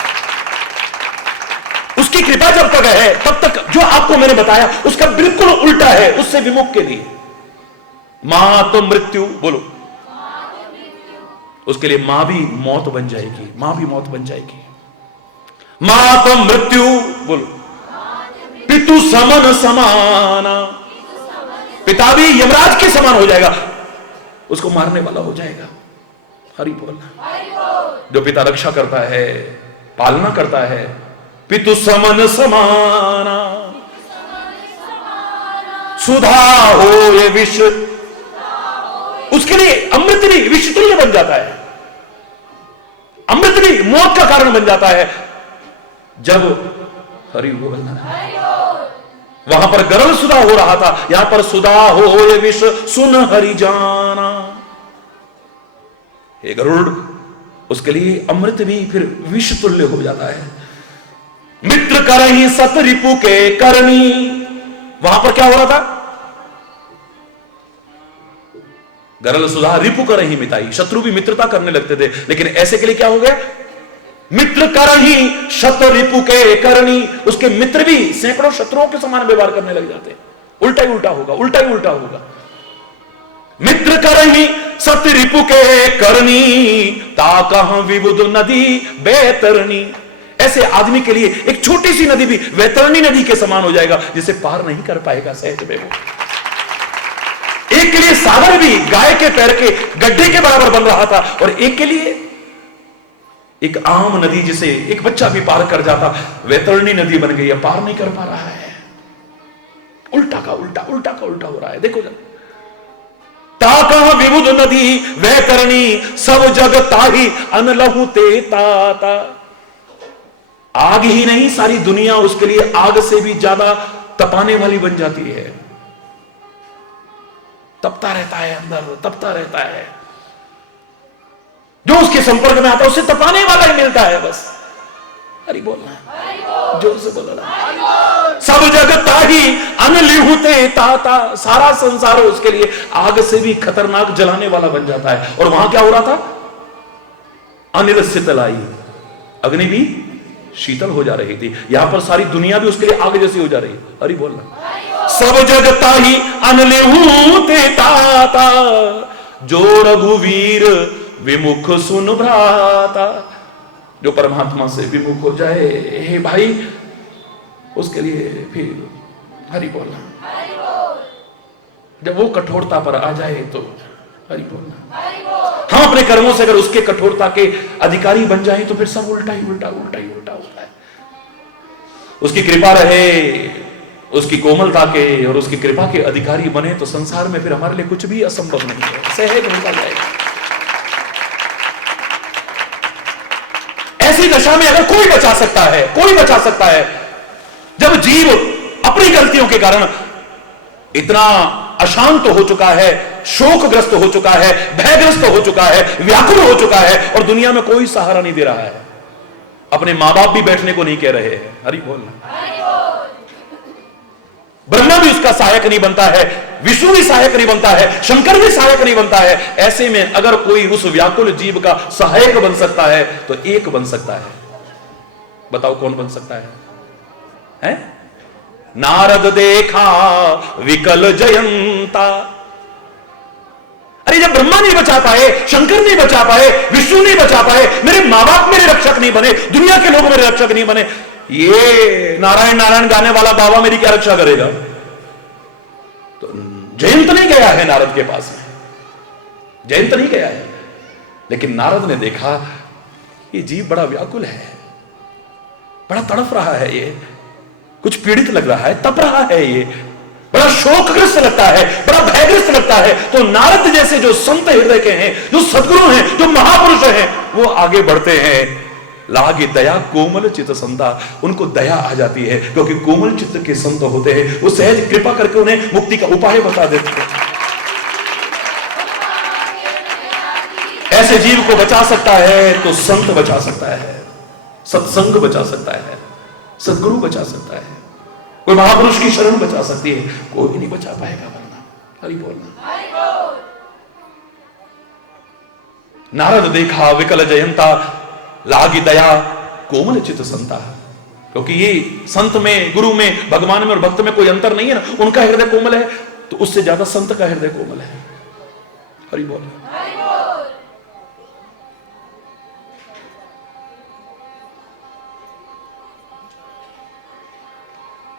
उसकी कृपा जब तक है तब तक जो आपको मैंने बताया उसका बिल्कुल उल्टा है, उससे विमुख के लिए। मां तो मृत्यु, बोलो, उसके लिए मां भी मौत बन जाएगी, मां भी मौत बन जाएगी। मां तो मृत्यु, बोलो, पितु समन समाना, पिता भी यमराज के समान हो जाएगा, उसको मारने वाला हो जाएगा। हरि बोलना, जो पिता रक्षा करता है, पालना करता है, पितु समन समाना, सुधा हो ये विष, उसके लिए अमृत भी विष तुल्य बन जाता है, अमृत भी मौत का कारण बन जाता है। जब हरि बोलना, वहां पर गरल सुधा हो रहा था, यहां पर सुधा हो ये विष सुन हरि जाना। हे गरुड़, उसके लिए अमृत भी फिर विष तुल्य हो जाता है। मित्र करहि सत रिपु के करनी, वहां पर क्या हो रहा था? गरल सुधा रिपु करहि मिताई, शत्रु भी मित्रता करने लगते थे, लेकिन ऐसे के लिए क्या हो गया? मित्र करहि शत रिपु के करनी, उसके मित्र भी सैकड़ों शत्रुओं के समान व्यवहार करने लग जाते हैं। उल्टा ही उल्टा होगा, उल्टा ही उल्टा होगा। मित्र करहि सत रिपु के करनी, ताकह विबुध नदी बैतरणी, ऐसे आदमी के लिए एक छोटी सी नदी भी वैतरणी नदी के समान हो जाएगा, जिसे पार नहीं कर पाएगा सहज में वो। एक के लिए सागर भी गाय के पैर के गड्ढे के बराबर बन रहा था, और एक के लिए एक आम नदी जिसे एक बच्चा भी पार कर जाता, वैतरणी नदी बन गई है, पार नहीं कर पा रहा है। उल्टा का उल्टा, उल्टा का उल्टा हो रहा है। देखो जरा, ताकह विबुध नदी वैतरणी, सब जग ताहि अनलहु ते ताता, आग ही नहीं सारी दुनिया उसके लिए आग से भी ज्यादा तपाने वाली बन जाती है। तपता रहता है अंदर, तपता रहता है, जो उसके संपर्क में आता है उसे तपाने वाला ही मिलता है बस। हरि बोलना, जोर से बोलना। सब जग ताहि अनलिहु ते ताता, सारा संसार उसके लिए आग से भी खतरनाक जलाने वाला बन जाता है। और वहां क्या हो रहा था? अनिल शीतलाई, अग्नि भी शीतल हो जा रही थी। यहां पर सारी दुनिया भी उसके लिए आग जैसी हो जा रही है। हरि बोलना, सब जग ताहि अनलिहु ते ताता, जो रघुवीर विमुख सुन भ्राता, जो परमात्मा से विमुख हो जाए हे भाई, उसके लिए फिर हरि बोलना। जब वो कठोरता पर आ जाए तो हरि बोलना। हम अपने कर्मों से अगर उसके कठोरता के अधिकारी बन जाए तो फिर सब उल्टा ही उल्टा, उल्टा ही उल्टा होता है। उसकी कृपा रहे, उसकी कोमलता के और उसकी कृपा के अधिकारी बने तो संसार में फिर हमारे लिए कुछ भी असंभव नहीं है, सहज होता जाएगा। ऐसी दशा में अगर कोई बचा सकता है, कोई बचा सकता है, जब जीव अपनी गलतियों के कारण इतना अशांत हो चुका है, शोकग्रस्त हो चुका है, भयग्रस्त हो चुका है, व्याकुल हो चुका है, और दुनिया में कोई सहारा नहीं दे रहा है। अपने मां बाप भी बैठने को नहीं कह रहे हैं। हरि बोल। ब्रह्मा भी उसका सहायक नहीं बनता है, विष्णु भी सहायक नहीं बनता है, शंकर भी सहायक नहीं बनता है। ऐसे में अगर कोई उस व्याकुल जीव का सहायक बन सकता है तो एक बन सकता है। बताओ कौन बन सकता है? नारद देखा विकल जयंता। अरे जब ब्रह्मा नहीं बचा पाए, शंकर नहीं बचा पाए, विष्णु नहीं बचा पाए, मेरे मां बाप मेरे रक्षक नहीं बने, दुनिया के लोग मेरे रक्षक नहीं बने, ये नारायण नारायण गाने वाला बाबा मेरी क्या रक्षा करेगा? तो जयंत नहीं गया है नारद के पास में, जयंत नहीं गया है। लेकिन नारद ने देखा ये जीव बड़ा व्याकुल है, बड़ा तड़फ रहा है, ये कुछ पीड़ित लग रहा है, तप रहा है, ये बड़ा शोकग्रस्त लगता है, बड़ा भयग्रस्त लगता है। तो नारद जैसे जो संत हृदय के हैं, जो सद्गुरु हैं, जो महापुरुष हैं, वो आगे बढ़ते हैं। लागी दया कोमल चित्त संता, उनको दया आ जाती है क्योंकि कोमल चित्त के संत होते हैं। वो सहज कृपा करके उन्हें मुक्ति का उपाय बता देते हैं। ऐसे जीव को बचा सकता है तो संत बचा सकता है, सत्संग बचा सकता है, सद्गुरु बचा सकता है, कोई महापुरुष की शरण बचा सकती है, कोई नहीं बचा पाएगा वरना। हरि बोलना। नारद देखा विकल जयंता, लागी दया कोमल चित्त संता। क्योंकि ये संत में, गुरु में, भगवान में और भक्त में कोई अंतर नहीं है ना। उनका हृदय कोमल है तो उससे ज्यादा संत का हृदय कोमल है। हरि बोल।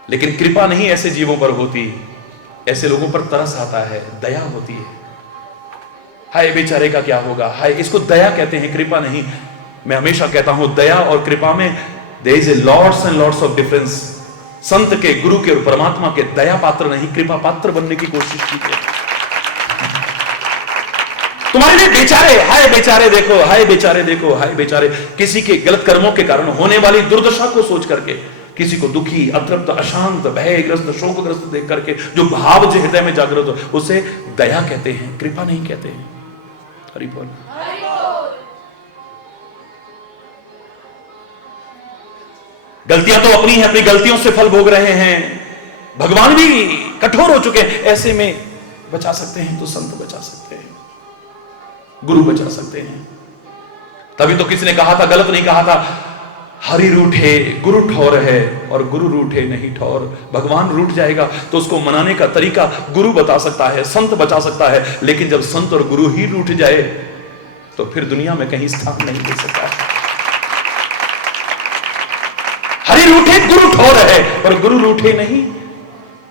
लेकिन कृपा नहीं ऐसे जीवों पर होती, ऐसे लोगों पर तरस आता है, दया होती है। हाय बेचारे का क्या होगा, हाय, इसको दया कहते हैं, कृपा नहीं। मैं हमेशा कहता हूं दया और कृपा में there is a lots and lots of difference. संत के, गुरु के और परमात्मा के दया पात्र नहीं, कृपा पात्र बनने की कोशिश कीजिए। तुम्हारे लिए बेचारे, हाय बेचारे देखो, हाय बेचारे देखो, हाय बेचारे, किसी के गलत कर्मों के कारण होने वाली दुर्दशा को सोच करके, किसी को दुखी, अतृप्त, अशांत, भयग्रस्त, शोकग्रस्त देख करके जो भाव जो हृदय में जागृत हो, उसे दया कहते हैं, कृपा नहीं कहते हैं। हरि बोल। गलतियां तो अपनी है, अपनी गलतियों से फल भोग रहे हैं। भगवान भी कठोर हो चुके हैं। ऐसे में बचा सकते हैं तो संत बचा सकते हैं, गुरु बचा सकते हैं। तभी तो किसी ने कहा था, गलत नहीं कहा था, हरि रूठे गुरु ठौर है और गुरु रूठे नहीं ठौर। भगवान रूठ जाएगा तो उसको मनाने का तरीका गुरु बता सकता है, संत बचा सकता है। लेकिन जब संत और गुरु ही रूठ जाए तो फिर दुनिया में कहीं स्थान नहीं दे सकता। हरि रूठे गुरु ठौर है और गुरु रूठे नहीं।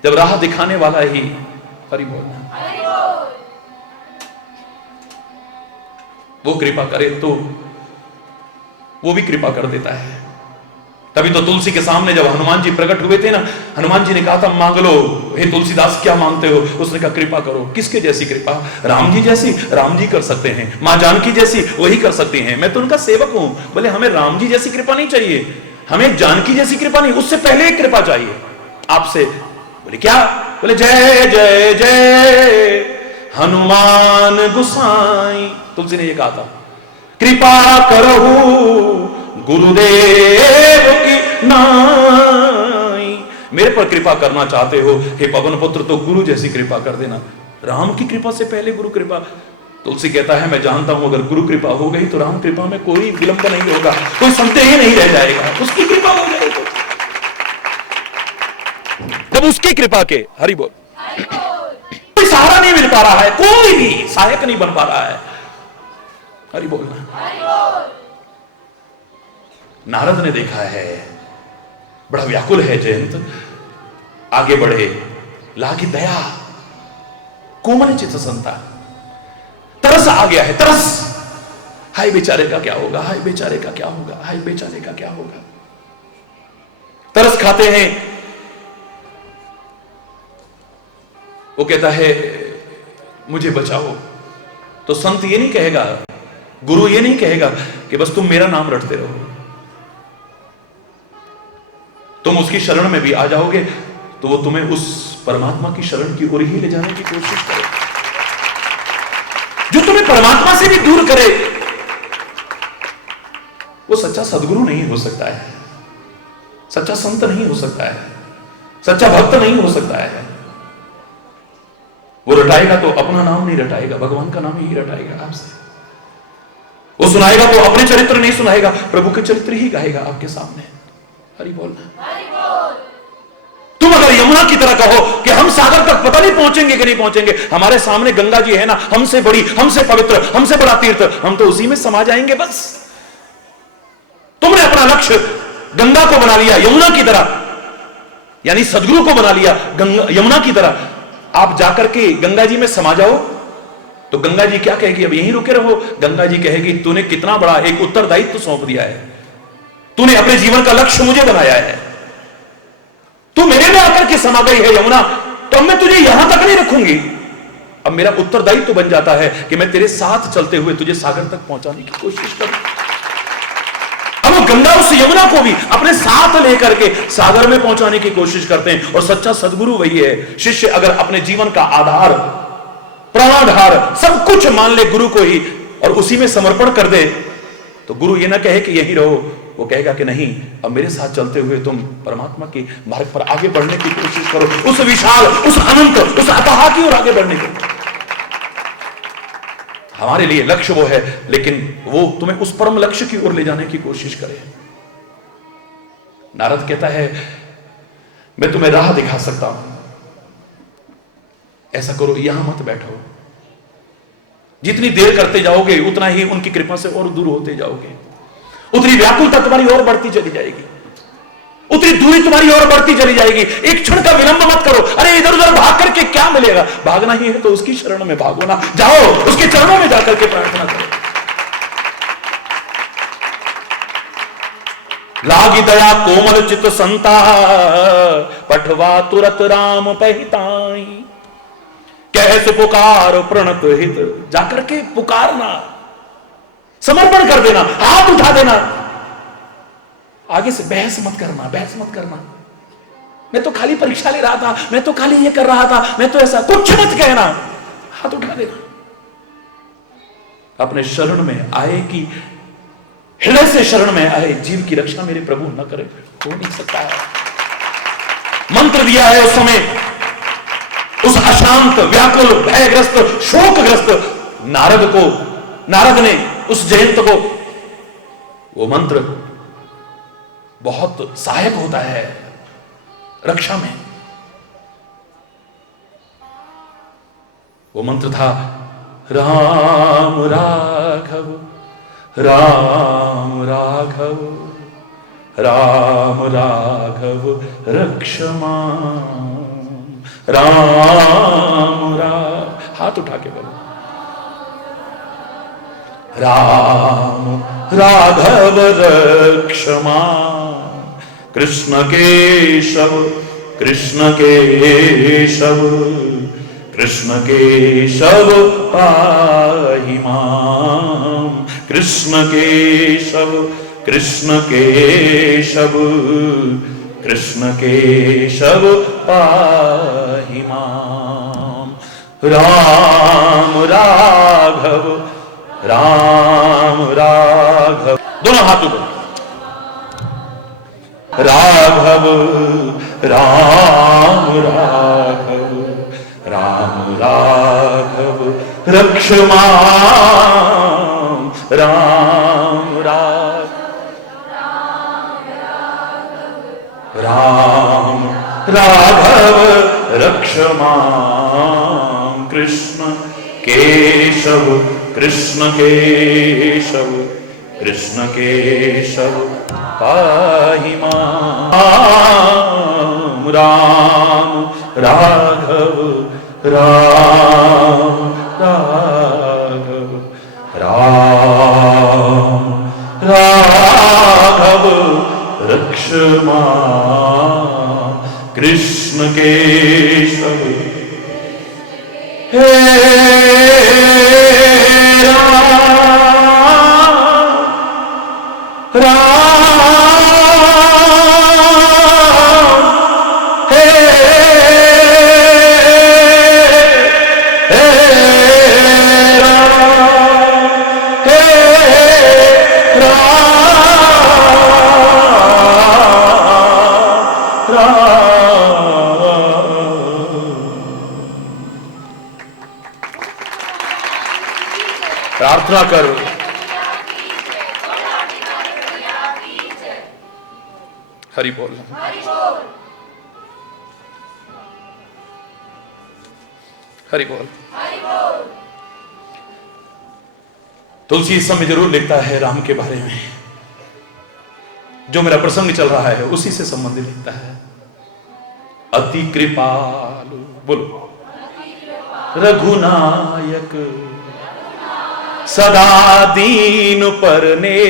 जब राह दिखाने वाला ही, हरि बोलना, वो कृपा करे तो वो भी कृपा कर देता है। तभी तो तुलसी के सामने जब हनुमान जी प्रकट हुए थे ना, हनुमान जी ने कहा था, मांग लो, हे तुलसीदास क्या मांगते हो? उसने कहा कृपा करो। किसके जैसी कृपा? राम जी जैसी? राम जी कर सकते हैं। मां जानकी जैसी? वही कर सकती हैं। मैं तो उनका सेवक हूं। बोले हमें राम जी जैसी कृपा नहीं चाहिए, हमें जानकी जैसी कृपा नहीं, उससे पहले एक कृपा चाहिए आपसे। बोले क्या? बोले जय जय जय हनुमान गुसाई। तुलसी ने ये कहा था, कृपा करहु गुरुदेव की नाई। मेरे पर कृपा करना चाहते हो हे पवन पुत्र, तो गुरु जैसी कृपा कर देना। राम की कृपा से पहले गुरु कृपा। तुलसी कहता है, मैं जानता हूं अगर गुरु कृपा हो गई तो राम कृपा में कोई विलंब नहीं होगा, कोई संदेह ही नहीं रह जाएगा, उसकी कृपा हो जाए तो। जब उसकी कृपा के, हरि बोल, कोई सहारा नहीं मिल पा रहा है, कोई भी सहायक नहीं बन पा रहा है, हरि बोलना। नारद ने देखा है, बड़ा व्याकुल है जयंत, आगे बढ़े, लागी दया कोमल चित्त संता, तरस आ गया है, तरस। हाय बेचारे का क्या होगा, हाय बेचारे का क्या होगा, हाय बेचारे का क्या होगा। तरस खाते हैं। वो कहता है मुझे बचाओ। तो संत ये नहीं कहेगा, गुरु ये नहीं कहेगा कि बस तुम मेरा नाम रटते रहो। तुम उसकी शरण में भी आ जाओगे तो वो तुम्हें उस परमात्मा की शरण की ओर ही ले जाने की कोशिश करो। जो तुम्हें परमात्मा से भी दूर करे वो सच्चा सद्गुरु नहीं हो सकता है, सच्चा संत नहीं हो सकता है, सच्चा भक्त नहीं हो सकता है। वो रटाएगा तो अपना नाम नहीं रटाएगा, भगवान का नाम ही रटाएगा आपसे। वो सुनाएगा तो अपने चरित्र नहीं सुनाएगा, प्रभु के चरित्र ही गाएगा आपके सामने। हरि बोलना। तुम अगर यमुना की तरह कहो कि हम सागर तक पता नहीं पहुंचेंगे कि नहीं पहुंचेंगे, हमारे सामने गंगा जी है ना, हमसे बड़ी, हमसे पवित्र, हमसे बड़ा तीर्थ, हम तो उसी में समा जाएंगे बस। तुमने अपना लक्ष्य गंगा को बना लिया यमुना की तरह, यानी सदगुरु को बना लिया गंगा यमुना की तरह। आप जाकर के गंगा जी में समा जाओ तो गंगा जी क्या कहेगी, अब यहीं रुके रहो। गंगा जी कहेगी तूने कितना बड़ा एक उत्तरदायित्व सौंप दिया है, तूने अपने जीवन का लक्ष्य मुझे बनाया है, तू मेरे में आकर के समा गई है यमुना, तो अब मैं तुझे यहां तक नहीं रखूंगी। अब मेरा उत्तरदायित्व तो बन जाता है कि मैं तेरे साथ चलते हुए तुझे सागर तक पहुंचाने की कोशिश करूं। अब वो गंगा उस यमुना को भी अपने साथ लेकर के सागर में पहुंचाने की कोशिश करते हैं। और सच्चा सदगुरु वही है। शिष्य अगर अपने जीवन का आधार, प्राणाधार सब कुछ मान ले गुरु को ही और उसी में समर्पण कर दे, तो गुरु ये ना कहे कि यहीं रहो, वो कहेगा कि नहीं, अब मेरे साथ चलते हुए तुम परमात्मा के मार्ग पर आगे बढ़ने की कोशिश करो, उस विशाल, उस अनंत, उस अथाह की ओर आगे बढ़ने की। हमारे लिए लक्ष्य वो है, लेकिन वो तुम्हें उस परम लक्ष्य की ओर ले जाने की कोशिश करे। नारद कहता है मैं तुम्हें राह दिखा सकता हूं, ऐसा करो यहां मत बैठो। जितनी देर करते जाओगे उतना ही उनकी कृपा से और दूर होते जाओगे, उतनी व्याकुलता तुम्हारी और बढ़ती चली जाएगी, उतनी दूरी तुम्हारी और बढ़ती चली जाएगी। एक क्षण का विलंब मत करो। अरे इधर उधर भाग करके क्या मिलेगा, भागना ही है तो उसकी शरण में भागो ना, जाओ उसके चरणों में जाकर के प्रार्थना करो। लागी दया कोमल चित संता, पठवा तुरत राम पहिताई, कैसे पुकार प्रणत हित। जाकर के पुकारना, समर्पण कर देना, हाथ उठा देना। आगे से बहस मत करना, बहस मत करना, मैं तो खाली परीक्षा ले रहा था, मैं तो खाली ये कर रहा था, मैं तो ऐसा, कुछ मत कहना, हाथ उठा देना। अपने शरण में आए कि हृदय से शरण में आए, जीव की रक्षा मेरे प्रभु न करे, हो नहीं सकता है। मंत्र दिया है उस समय उस अशांत, व्याकुल, भयग्रस्त, शोकग्रस्त नारद को, नारद ने उस जयंत को, वो मंत्र बहुत सहायक होता है रक्षा में। वो मंत्र था राम राघव राम राघव राम राघव रक्षमा राम राम। हाथ उठा के बोलो राम राघव रक्षमा, कृष्ण केशव कृष्ण केशव कृष्ण केशव पाहि मां, कृष्ण केशव कृष्ण केशव कृष्ण केशव पाहि मां। राम राघव राम राघव, दोनों हाथों को राघव राम राघव राम राघव रक्षमा राम राघव राम राघव रक्षमा, कृष्ण केशव कृष्ण केशव कृष्ण केशव पाहि मां। राम राघव राम राघव राम राघव रक्षमा, कृष्ण केशव हे राम हे प्रार्थना कर। हरि बोल। हरि बोल। तुलसी इस समय जरूर लिखता है राम के बारे में, जो मेरा प्रसंग चल रहा है उसी से संबंधित लिखता है। अति कृपालु, बोलो, रघुनायक सदा दीन परने,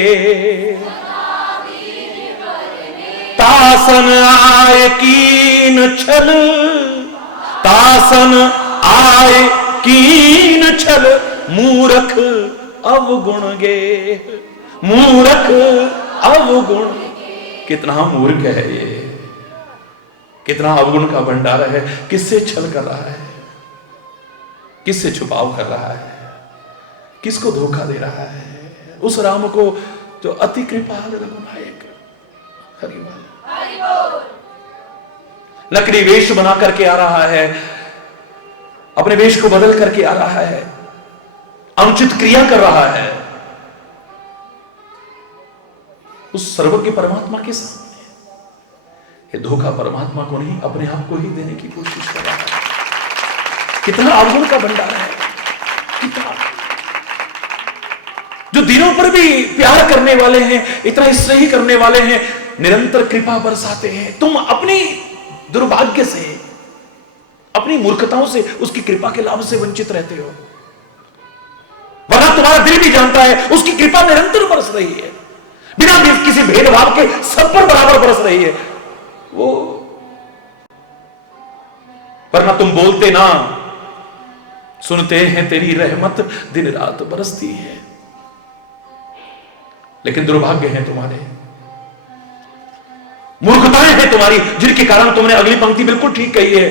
तासन आए कीन छल, तासन आए कीन छल, मूर्ख अवगुण गे, मूर्ख अवगुण। कितना मूर्ख है ये, कितना अवगुण का भंडार है। किससे छल कर रहा है, किससे छुपाव कर रहा है, किसको धोखा दे रहा है? उस राम को जो अति कृपाल रघुनायक। हरि बोल। नकली वेश बना करके आ रहा है, अपने वेश को बदल करके आ रहा है, अनुचित क्रिया कर रहा है उस सर्वज्ञ परमात्मा के सामने। ये धोखा परमात्मा को नहीं, अपने आप को ही देने की कोशिश कर रहा है। कितना अवगुण का भंडार है, कितना। जो दिनों पर भी प्यार करने वाले हैं, इतना स्नेह करने वाले हैं, निरंतर कृपा बरसाते हैं। तुम अपनी दुर्भाग्य से, अपनी मूर्खताओं से उसकी कृपा के लाभ से वंचित रहते हो, वरना तुम्हारा दिल भी जानता है उसकी कृपा निरंतर बरस रही है, बिना किसी भेदभाव के सब पर बराबर बरस रही है वो। वरना तुम बोलते ना, सुनते हैं तेरी रहमत दिन रात बरसती है। लेकिन दुर्भाग्य है तुम्हारे, मूर्खताएं हैं तुम्हारी, जिनके कारण तुमने अगली पंक्ति बिल्कुल ठीक कही है,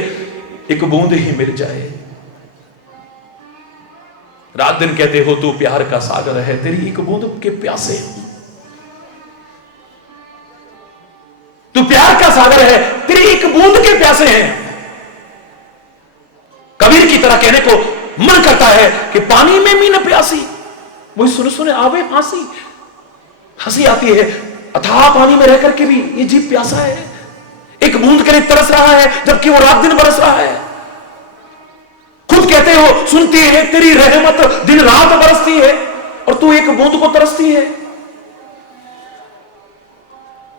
एक बूंद ही मिल जाए। रात दिन कहते हो तू प्यार का सागर है, तेरी एक बूंद के प्यासे हूं। तू प्यार का सागर है, तेरी एक बूंद के प्यासे हैं। कबीर की तरह कहने को मन करता है कि पानी में भी न प्यासी, वही सुन सुने आवे फांसी। हंसी आती है, अथाह पानी में रह करके भी ये जीव प्यासा है, एक बूंद के लिए तरस रहा है, जबकि वो रात दिन बरस रहा है। खुद कहते हो सुनती है तेरी रहमत दिन रात बरसती है, और तू एक बूंद को तरसती है।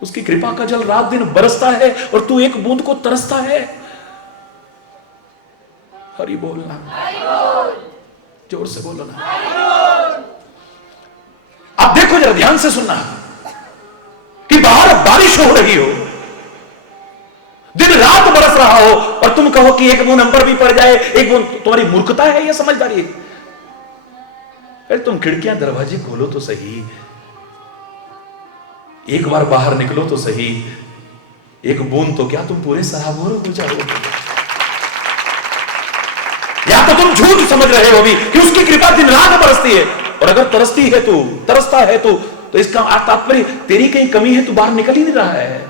उसकी कृपा का जल रात दिन बरसता है और तू एक बूंद को तरसता है। हरि बोलना, जोर से बोलो ना। अब देखो जरा ध्यान से सुनना कि बाहर बारिश हो रही हो, दिन रात बरस रहा हो, और तुम कहो कि एक बूंद हम पर भी पड़ जाए, एक बूंद। तुम्हारी मूर्खता है या समझदारी है? अरे तुम खिड़कियां दरवाजे खोलो तो सही, एक बार बाहर निकलो तो सही। एक बूंद तो क्या तुम पूरे सराबोर हो जाओगे। या तो तुम झूठ समझ रहे हो भी कि उसकी कृपा दिन रात बरसती है, और अगर तरसती है तू, तरसता है तो इसका तात्पर्य तेरी कहीं कमी है, तू बाहर निकल ही नहीं रहा है।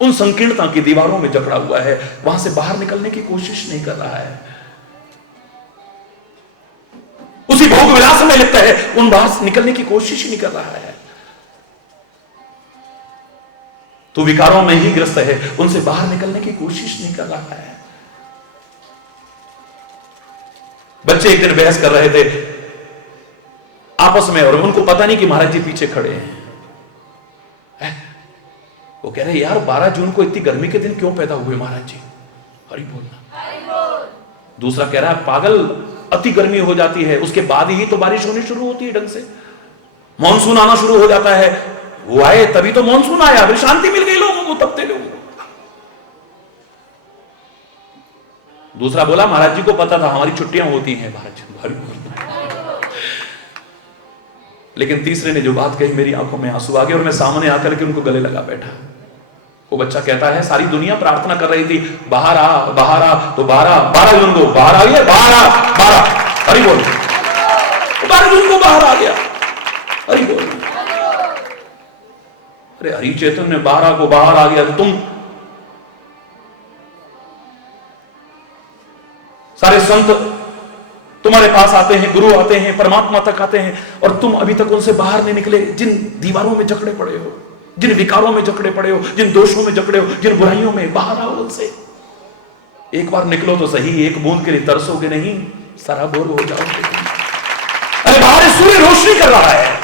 उन संकीर्णता की दीवारों में जकड़ा हुआ है, वहां से बाहर निकलने की कोशिश नहीं कर रहा है। उसी भोग विलास में लिप्त है, उन बाहर निकलने की कोशिश ही नहीं कर रहा है। तो विकारों में ही ग्रस्त है, उनसे बाहर निकलने की कोशिश नहीं कर रहा है। बच्चे एक दिन बहस कर रहे थे आपस में, और उनको पता नहीं कि महाराज जी पीछे खड़े हैं। वो कह रहे यार 12 जून को इतनी गर्मी के दिन क्यों पैदा हुए महाराज जी? हरि बोलना। दूसरा कह रहा है पागल, अति गर्मी हो जाती है, उसके बाद ही तो बारिश होनी शुरू होती है ढंग से, मानसून आना शुरू हो जाता है। वो आए तभी तो मानसून आया, फिर शांति मिल गई लोगों को, तपते लोगों को। दूसरा बोला महाराज जी को पता था हमारी छुट्टियां होती हैं महाराज जी। लेकिन तीसरे ने जो बात कही, मेरी आंखों में आंसू आ गए, और मैं सामने आकर के उनको गले लगा बैठा। वो बच्चा कहता है सारी दुनिया प्रार्थना कर रही थी बाहर आ बाहर आ, तो 12 जून को बाहर आ गया, 12 हरि बोल, 12 जून को बाहर आ गया। हरि बोल। अरे हरि चैतन्य 12 को बाहर आ गया, तो तुम सारे संत तुम्हारे पास आते हैं, गुरु आते हैं, परमात्मा तक आते हैं, और तुम अभी तक उनसे बाहर नहीं निकले। जिन दीवारों में जकड़े पड़े हो, जिन विकारों में जकड़े पड़े हो, जिन दोषों में जकड़े हो, जिन बुराइयों में, बाहर आओ उनसे। एक बार निकलो तो सही, एक बूंद के लिए तरसोगे नहीं, सराबोर हो जाओगे। अरे बाहर सूर्य रोशनी कर रहा है,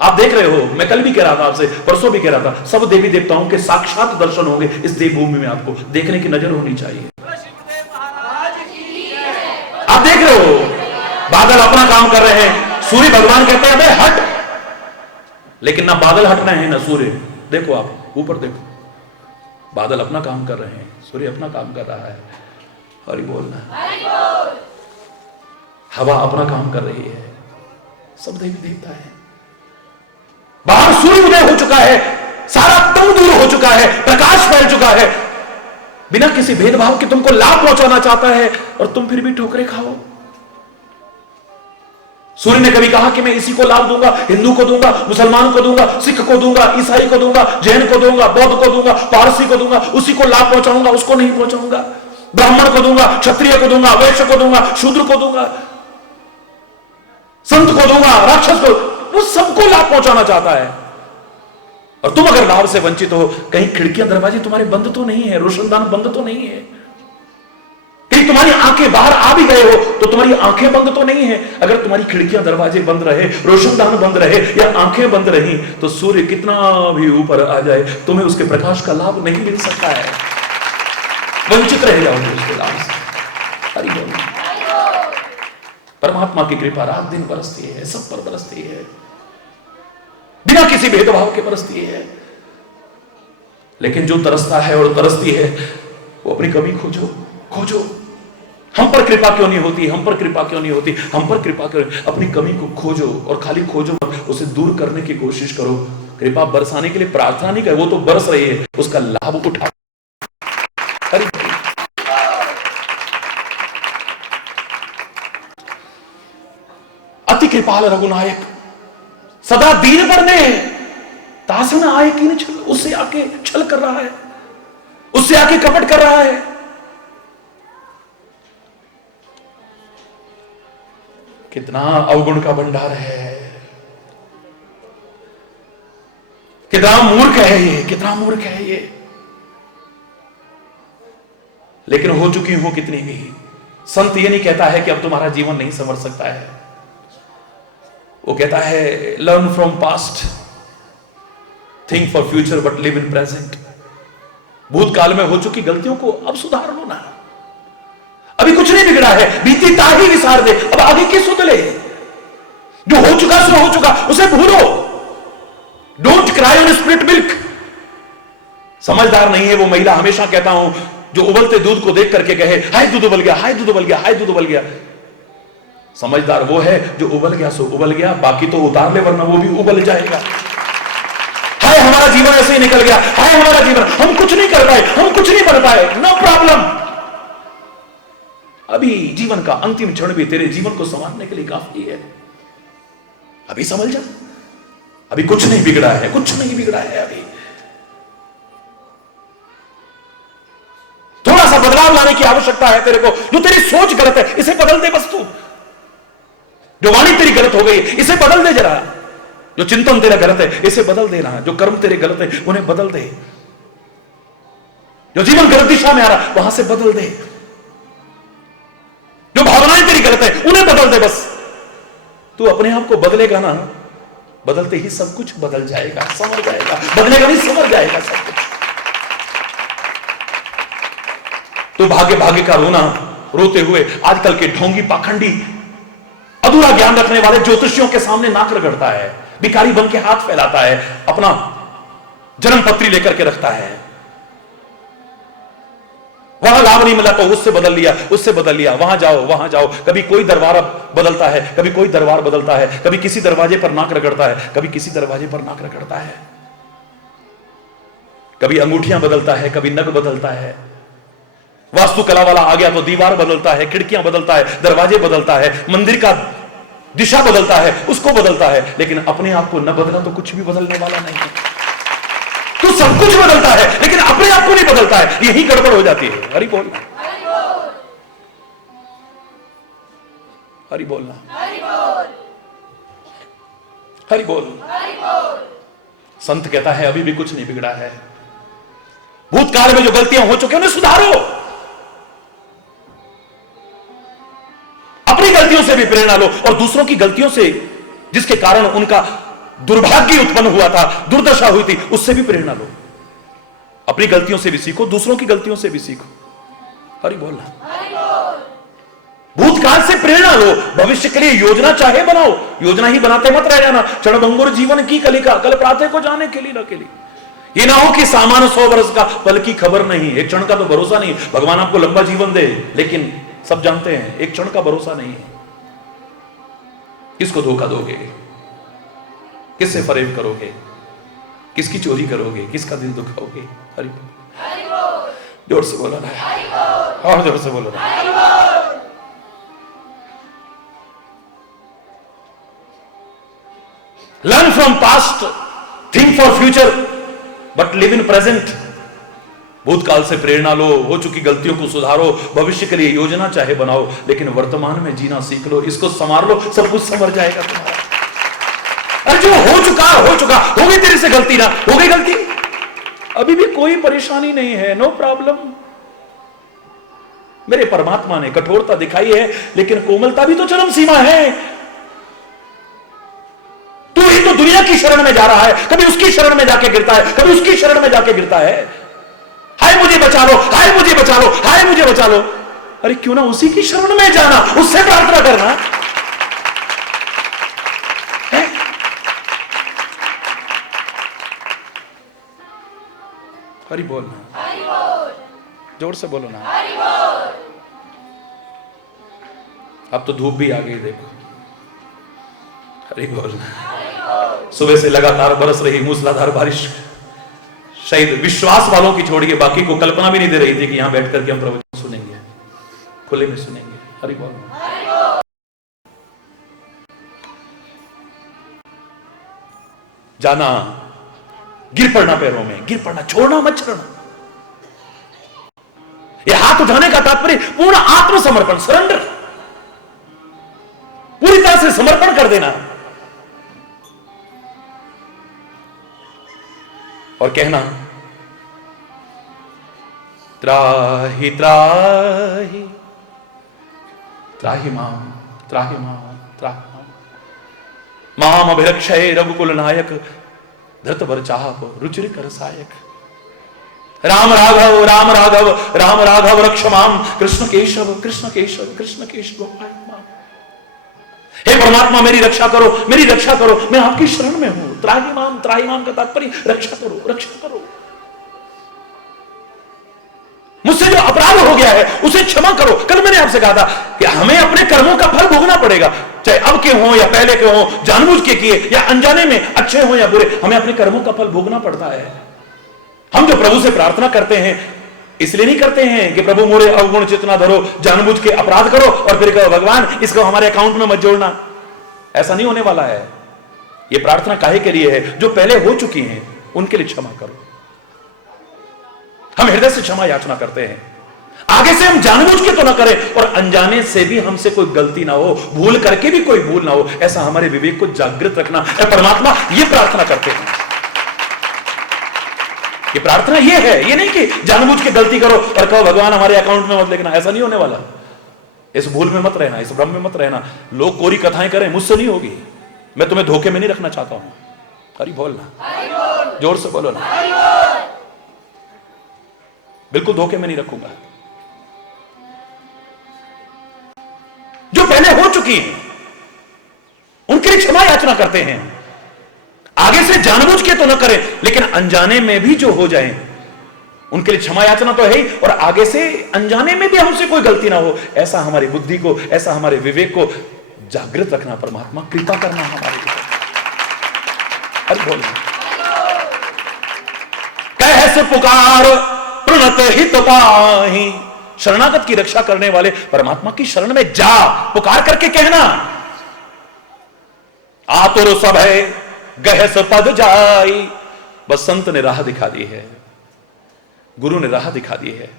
आप देख रहे हो। मैं कल भी कह रहा था आपसे, परसों भी कह रहा था, सब देवी देवताओं के साक्षात दर्शन होंगे इस देवभूमि में। आपको देखने की नजर होनी चाहिए। आप देख रहे हो, बादल अपना काम कर रहे हैं, सूर्य भगवान कहते हैं अबे हट, लेकिन ना बादल हटना है ना सूर्य। देखो आप ऊपर देखो, बादल अपना काम कर रहे हैं, सूर्य अपना काम कर रहा है। हरि बोलना, हवा अपना काम कर रही है, सब देवी देवता है। बाहर सूर्य उदय हो चुका है, सारा तम दूर हो चुका है, प्रकाश फैल चुका है, बिना किसी भेदभाव के तुमको लाभ पहुंचाना चाहता है, और तुम फिर भी ठोकरे खाओ। सूर्य ने कभी कहा कि मैं इसी को लाभ दूंगा, हिंदू को दूंगा, मुसलमान को दूंगा, सिख को दूंगा, ईसाई को दूंगा, जैन को दूंगा, बौद्ध को दूंगा, पारसी को दूंगा, उसी को लाभ पहुंचाऊंगा, उसको नहीं पहुंचाऊंगा। ब्राह्मण को दूंगा, क्षत्रिय को दूंगा, वैश्य को दूंगा, शूद्र को दूंगा, संत को दूंगा, राक्षस को, वो सबको लाभ पहुंचाना चाहता है। और तुम अगर लाभ से वंचित हो, कहीं खिड़कियां दरवाजे तुम्हारे बंद तो नहीं है, रोशनदान बंद तो नहीं है, कहीं तुम्हारी आंखें बाहर आ भी गए हो तो तुम्हारी आंखें बंद तो नहीं है। अगर तुम्हारी खिड़कियां दरवाजे बंद रहे, रोशनदान बंद रहे, या आंखें बंद रही, तो सूर्य कितना भी ऊपर आ जाए, तुम्हें उसके प्रकाश का लाभ नहीं मिल सकता है, वंचित रह जाओगे उसके लाभ से। हरि बोल। परमात्मा की कृपा रात दिन बरसती है, सब पर बरसती है, बिना किसी भेदभाव के बरसती है। लेकिन जो तरसता है और तरसती है, वो अपनी कमी खोजो, खोजो। हम पर कृपा क्यों नहीं होती, हम पर कृपा क्यों नहीं होती, हम पर कृपा क्यों, अपनी कमी को खोजो, और खाली खोजो मत, उसे दूर करने की कोशिश करो। कृपा बरसाने के लिए प्रार्थना नहीं कर, वो तो बरस रही है, उसका लाभ उठा। अति कृपाल रघुनायक, सदा दीन बरने, तासन आए कि छल, उससे आके छल कर रहा है, उससे आके कपट कर रहा है। कितना अवगुण का भंडार है, कितना मूर्ख है ये, कितना मूर्ख है ये। लेकिन हो चुकी हूं कितनी भी। संत ये नहीं कहता है कि अब तुम्हारा जीवन नहीं संवर सकता है, वो कहता है learn from past, think for future but live in present. भूतकाल में हो चुकी गलतियों को अब सुधार लो ना, अभी कुछ नहीं बिगड़ा है, बीती ताही विसार दे, अब आगे की सुध ले। जो हो चुका सो हो चुका, उसे भूलो। Don't cry on split milk. समझदार नहीं है वो महिला, हमेशा कहता हूं, जो उबलते दूध को देख करके कहे हाय दूध उबल गया, हाय दूध उबल गया, हाय दूध उबल गया। समझदार वो है जो उबल गया सो उबल गया, बाकी तो उतार ले वरना वो भी उबल जाएगा। हाय हमारा जीवन ऐसे ही निकल गया, हाय हमारा जीवन, हम कुछ नहीं कर पाए, हम कुछ नहीं बन पाए, नो प्रॉब्लम। अभी जीवन का अंतिम क्षण भी तेरे जीवन को संवारने के लिए काफी है। अभी समझ जा, अभी कुछ नहीं बिगड़ा है, कुछ नहीं बिगड़ा है। अभी थोड़ा सा बदलाव लाने की आवश्यकता है तेरे को। जो तेरी सोच गलत है, इसे बदल दे बस तू। जो वाणी तेरी गलत हो गई, इसे बदल दे जरा। जो चिंतन तेरा गलत है, इसे बदल देना। जो कर्म तेरे गलत है, उन्हें बदल दे। जो जीवन गलत दिशा में आ रहा, वहां से बदल दे। जो भावनाएं तेरी गलत है, उन्हें बदल दे बस। तू अपने आप को बदलेगा ना, बदलते ही सब कुछ बदल जाएगा, समझ जाएगा। बदलेगा नहीं, समझ जाएगा सब कुछ। तो भाग्य भाग्य का रोना रोते हुए आजकल के ढोंगी पाखंडी अधूरा ज्ञान रखने वाले ज्योतिषियों के सामने नाक रगड़ता है, भिखारी बन के हाथ फैलाता है, अपना जन्म पत्री लेकर के रखता है। वहां लाभ नहीं मिला तो उससे बदल लिया, उससे बदल लिया, वहां जाओ वहां जाओ। कभी कोई दरबार बदलता है, कभी कोई दरबार बदलता है, कभी किसी दरवाजे पर नाक रगड़ता है, कभी किसी दरवाजे पर नाक रगड़ता है, कभी अंगूठियां बदलता है, कभी नग बदलता है। वास्तुकला वाला आ गया तो दीवार बदलता है, खिड़कियां बदलता है, दरवाजे बदलता है, मंदिर का दिशा बदलता है, उसको बदलता है। लेकिन अपने आप को न बदला तो कुछ भी बदलने वाला नहीं है। तो सब कुछ बदलता है लेकिन अपने आप को नहीं बदलता है, यही गड़बड़ हो जाती है। हरि बोल। हरि बोलना, हरि बोल। संत कहता है अभी भी कुछ नहीं बिगड़ा है, भूतकाल में जो गलतियां हो चुकी हैं उन्हें सुधारो। अपनी गलतियों से भी प्रेरणा लो और दूसरों की गलतियों से, जिसके कारण उनका दुर्भाग्य उत्पन्न हुआ था, दुर्दशा हुई थी, उससे भी प्रेरणा लो। अपनी गलतियों से भी सीखो, दूसरों की गलतियों से भी सीखो। हरि बोलना। भूतकाल से प्रेरणा लो, भविष्य के लिए योजना चाहे बनाओ, योजना ही बनाते मत रह जाना। क्षणभंगुर जीवन की कलिका, कल प्रातः को जाने के लिए न के लिए। ये ना हो कि सामान्य 100 वर्ष का, पल की खबर नहीं, एक क्षण का तो भरोसा नहीं। भगवान आपको लंबा जीवन दे, लेकिन सब जानते हैं एक क्षण का भरोसा नहीं है। किसको धोखा दोगे, किससे फरेब करोगे, किसकी चोरी करोगे, किसका दिल दुखाओगे। हरि बोल, जोर से बोलो ना, और जोर से बोलो ना। Learn from past, think for future, but live in present. भूतकाल से प्रेरणा लो, हो चुकी गलतियों को सुधारो, भविष्य के लिए योजना चाहे बनाओ, लेकिन वर्तमान में जीना सीख लो, इसको संवार लो, सब कुछ संवर जाएगा तुम्हारा। अरे जो हो चुका, हो गई तेरे से गलती, ना हो गई गलती, अभी भी कोई परेशानी नहीं है, नो प्रॉब्लम। मेरे परमात्मा ने कठोरता दिखाई है, लेकिन कोमलता भी तो चरम सीमा है। तू ही तो दुनिया की शरण में जा रहा है, कभी उसकी शरण में जाके गिरता है, कभी उसकी शरण में जाके गिरता है। हाय मुझे बचा लो, हाय मुझे बचा लो, हाय मुझे बचा लो। अरे क्यों ना उसी की शरण में जाना, उससे प्रार्थना करना है? हरि बोलना, जोर से बोलो ना। अब तो धूप भी आ गई, देखो। हरि बोलना। सुबह से लगातार बरस रही मूसलाधार बारिश शायद विश्वास वालों की छोड़िए, बाकी को कल्पना भी नहीं दे रही थी कि यहां बैठ करके हम प्रवचन सुनेंगे, खुले में सुनेंगे। हरि बोल। जाना, गिर पड़ना पैरों में, गिर पड़ना, छोड़ना मत छोड़ना। यह हाथ उठाने का तात्पर्य पूर्ण आत्मसमर्पण, सरेंडर, पूरी तरह से समर्पण कर देना और कहना त्राहि त्राहि त्राहि माम, त्राहि माम, त्राहि माम, माम अभिरक्षय रघुकुल नायक, धृतवर चाप रुचिर रसायक। राम राघव राम राघव राम राघव रक्ष माम, कृष्ण केशव कृष्ण केशव कृष्ण केशव माम। हे परमात्मा मेरी रक्षा करो, मेरी रक्षा करो, मैं आपकी शरण में हूं। त्राहि माम का तात्पर्य रक्षा करो, रक्षा करो। मुझसे जो अपराध हो गया है उसे क्षमा करो। कल मैंने आपसे कहा था कि हमें अपने कर्मों का फल भोगना पड़ेगा, चाहे अब के हों या पहले के हों, जानबूझ के किए या अनजाने में, अच्छे हों या बुरे, हमें अपने कर्मों का फल भोगना पड़ता है। हम जो प्रभु से प्रार्थना करते हैं इसलिए नहीं करते हैं कि प्रभु मोरे अवगुण चेतना धरो, जानबूझ के अपराध करो और फिर कहो भगवान इसको हमारे अकाउंट में मत जोड़ना। ऐसा नहीं होने वाला है। ये प्रार्थना काहे के लिए है? जो पहले हो चुकी हैं उनके लिए क्षमा करो। हम हृदय से क्षमा याचना करते हैं, आगे से हम जानबूझ के तो ना करें और अनजाने से भी हमसे कोई गलती ना हो, भूल करके भी कोई भूल ना हो, ऐसा हमारे विवेक को जागृत रखना है। परमात्मा ये प्रार्थना करते हैं। ये प्रार्थना ये है, ये नहीं कि जानबूझ के गलती करो और कहो भगवान हमारे अकाउंट में मत लिखना। ऐसा नहीं होने वाला। इस भूल में मत रहना, इस भ्रम में मत रहना। लोग कोरी कथाएं करें, मुझसे नहीं होगी। मैं तुम्हें धोखे में नहीं रखना चाहता हूं। हरि बोलना, जोर से बोलो ना। बिल्कुल धोखे में नहीं रखूंगा। जो पहले हो चुकी है उनके लिए क्षमा याचना करते हैं। आगे से जानबूझ के तो न करें, लेकिन अनजाने में भी जो हो जाए उनके लिए क्षमा याचना तो है ही, और आगे से अनजाने में भी हमसे कोई गलती ना हो, ऐसा हमारी बुद्धि को, ऐसा हमारे विवेक को जागृत रखना। परमात्मा कृपा करना हमारे ऊपर। अरे बोलिए, कैसे पुकार प्रणत हित पाहि, शरणागत की रक्षा करने वाले परमात्मा की शरण में जा, पुकार करके कहना आतुर सब है गहस पद जाई। बस संत ने राह दिखा दी है, गुरु ने राह दिखा दी है।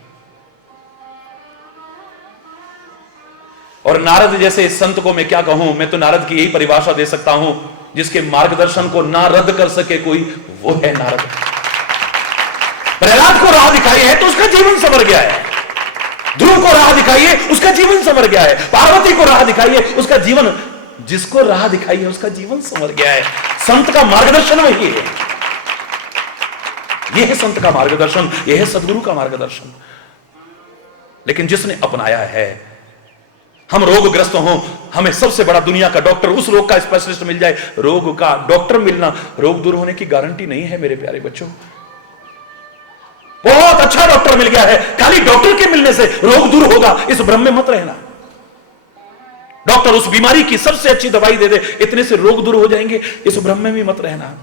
और नारद जैसे संत को मैं क्या कहूं, मैं तो नारद की यही परिभाषा दे सकता हूं, जिसके मार्गदर्शन को ना रद्द कर सके कोई, वो है नारद। प्रहलाद को राह दिखाई है तो उसका जीवन संवर गया है, ध्रुव को राह दिखाइए उसका जीवन संवर गया है, पार्वती को राह दिखाइए उसका जीवन, जिसको राह दिखाई है उसका जीवन संवर गया है। संत का मार्गदर्शन वही है, यह है संत का मार्गदर्शन, यह है सदगुरु का मार्गदर्शन। लेकिन जिसने अपनाया है, हम रोगग्रस्त हों, हमें सबसे बड़ा दुनिया का डॉक्टर, उस रोग का स्पेशलिस्ट मिल जाए, रोग का डॉक्टर मिलना रोग दूर होने की गारंटी नहीं है मेरे प्यारे बच्चों। बहुत अच्छा डॉक्टर मिल गया है, खाली डॉक्टर के मिलने से रोग दूर होगा इस भ्रम में मत रहना। डॉक्टर उस बीमारी की सबसे अच्छी दवाई दे दे, इतने से रोग दूर हो जाएंगे, इस भ्रम में भी मत रहना।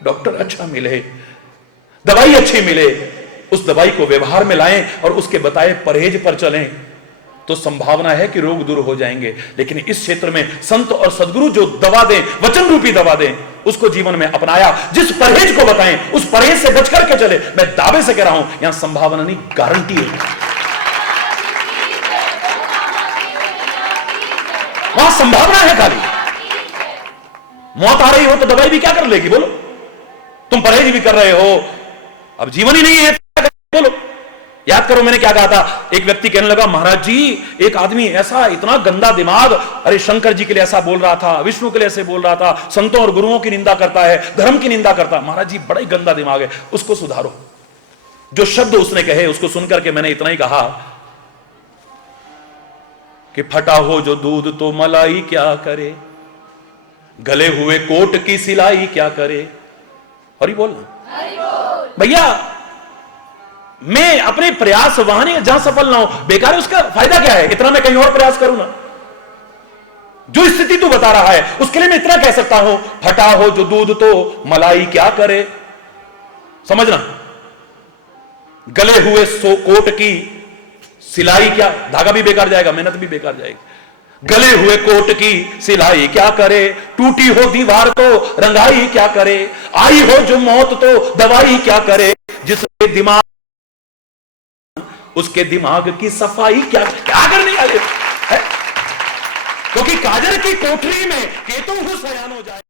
डॉक्टर अच्छा मिले, दवाई अच्छी मिले, उस दवाई को व्यवहार में लाएं और उसके बताए परहेज पर चलें, तो संभावना है कि रोग दूर हो जाएंगे। लेकिन इस क्षेत्र में संत और सदगुरु जो दवा दें, वचन रूपी दवा दें, उसको जीवन में अपनाया, जिस परहेज को बताएं उस परहेज से बच करके चले, मैं दावे से कह रहा हूं यहां संभावना नहीं, गारंटी है। वहां संभावना है, खाली मौत आ रही हो तो दवाई भी क्या कर लेगी, बोलो। तुम परहेज भी कर रहे हो, अब जीवन ही नहीं है, बोलो। याद करो मैंने क्या कहा था, एक व्यक्ति कहने लगा, महाराज जी एक आदमी ऐसा इतना गंदा दिमाग, अरे शंकर जी के लिए ऐसा बोल रहा था, विष्णु के लिए ऐसे बोल रहा था, संतों और गुरुओं की निंदा करता है, धर्म की निंदा करता है, महाराज जी बड़ा ही गंदा दिमाग है, उसको सुधारो। जो शब्द उसने कहे उसको सुनकर के मैंने इतना ही कहा कि फटा हो जो दूध तो मलाई क्या करे, गले हुए कोट की सिलाई क्या करे। हरि बोल भैया, मैं अपने प्रयास वहां नहीं जहां सफल ना हो, बेकार है, उसका फायदा क्या है, इतना मैं कहीं और प्रयास करूं ना। जो स्थिति तू बता रहा है उसके लिए मैं इतना कह सकता हूं, फटा हो जो दूध तो मलाई क्या करे, समझना, गले हुए कोट की सिलाई क्या, धागा भी बेकार जाएगा, मेहनत भी बेकार जाएगी। गले हुए कोट की सिलाई क्या करे, टूटी हो दीवार तो रंगाई क्या करे, आई हो जो मौत तो दवाई क्या करे, जिसके दिमाग उसके दिमाग की सफाई क्या क्या करने वाले है? क्योंकि काजर की कोठरी में केतु हो सयान हो जाए।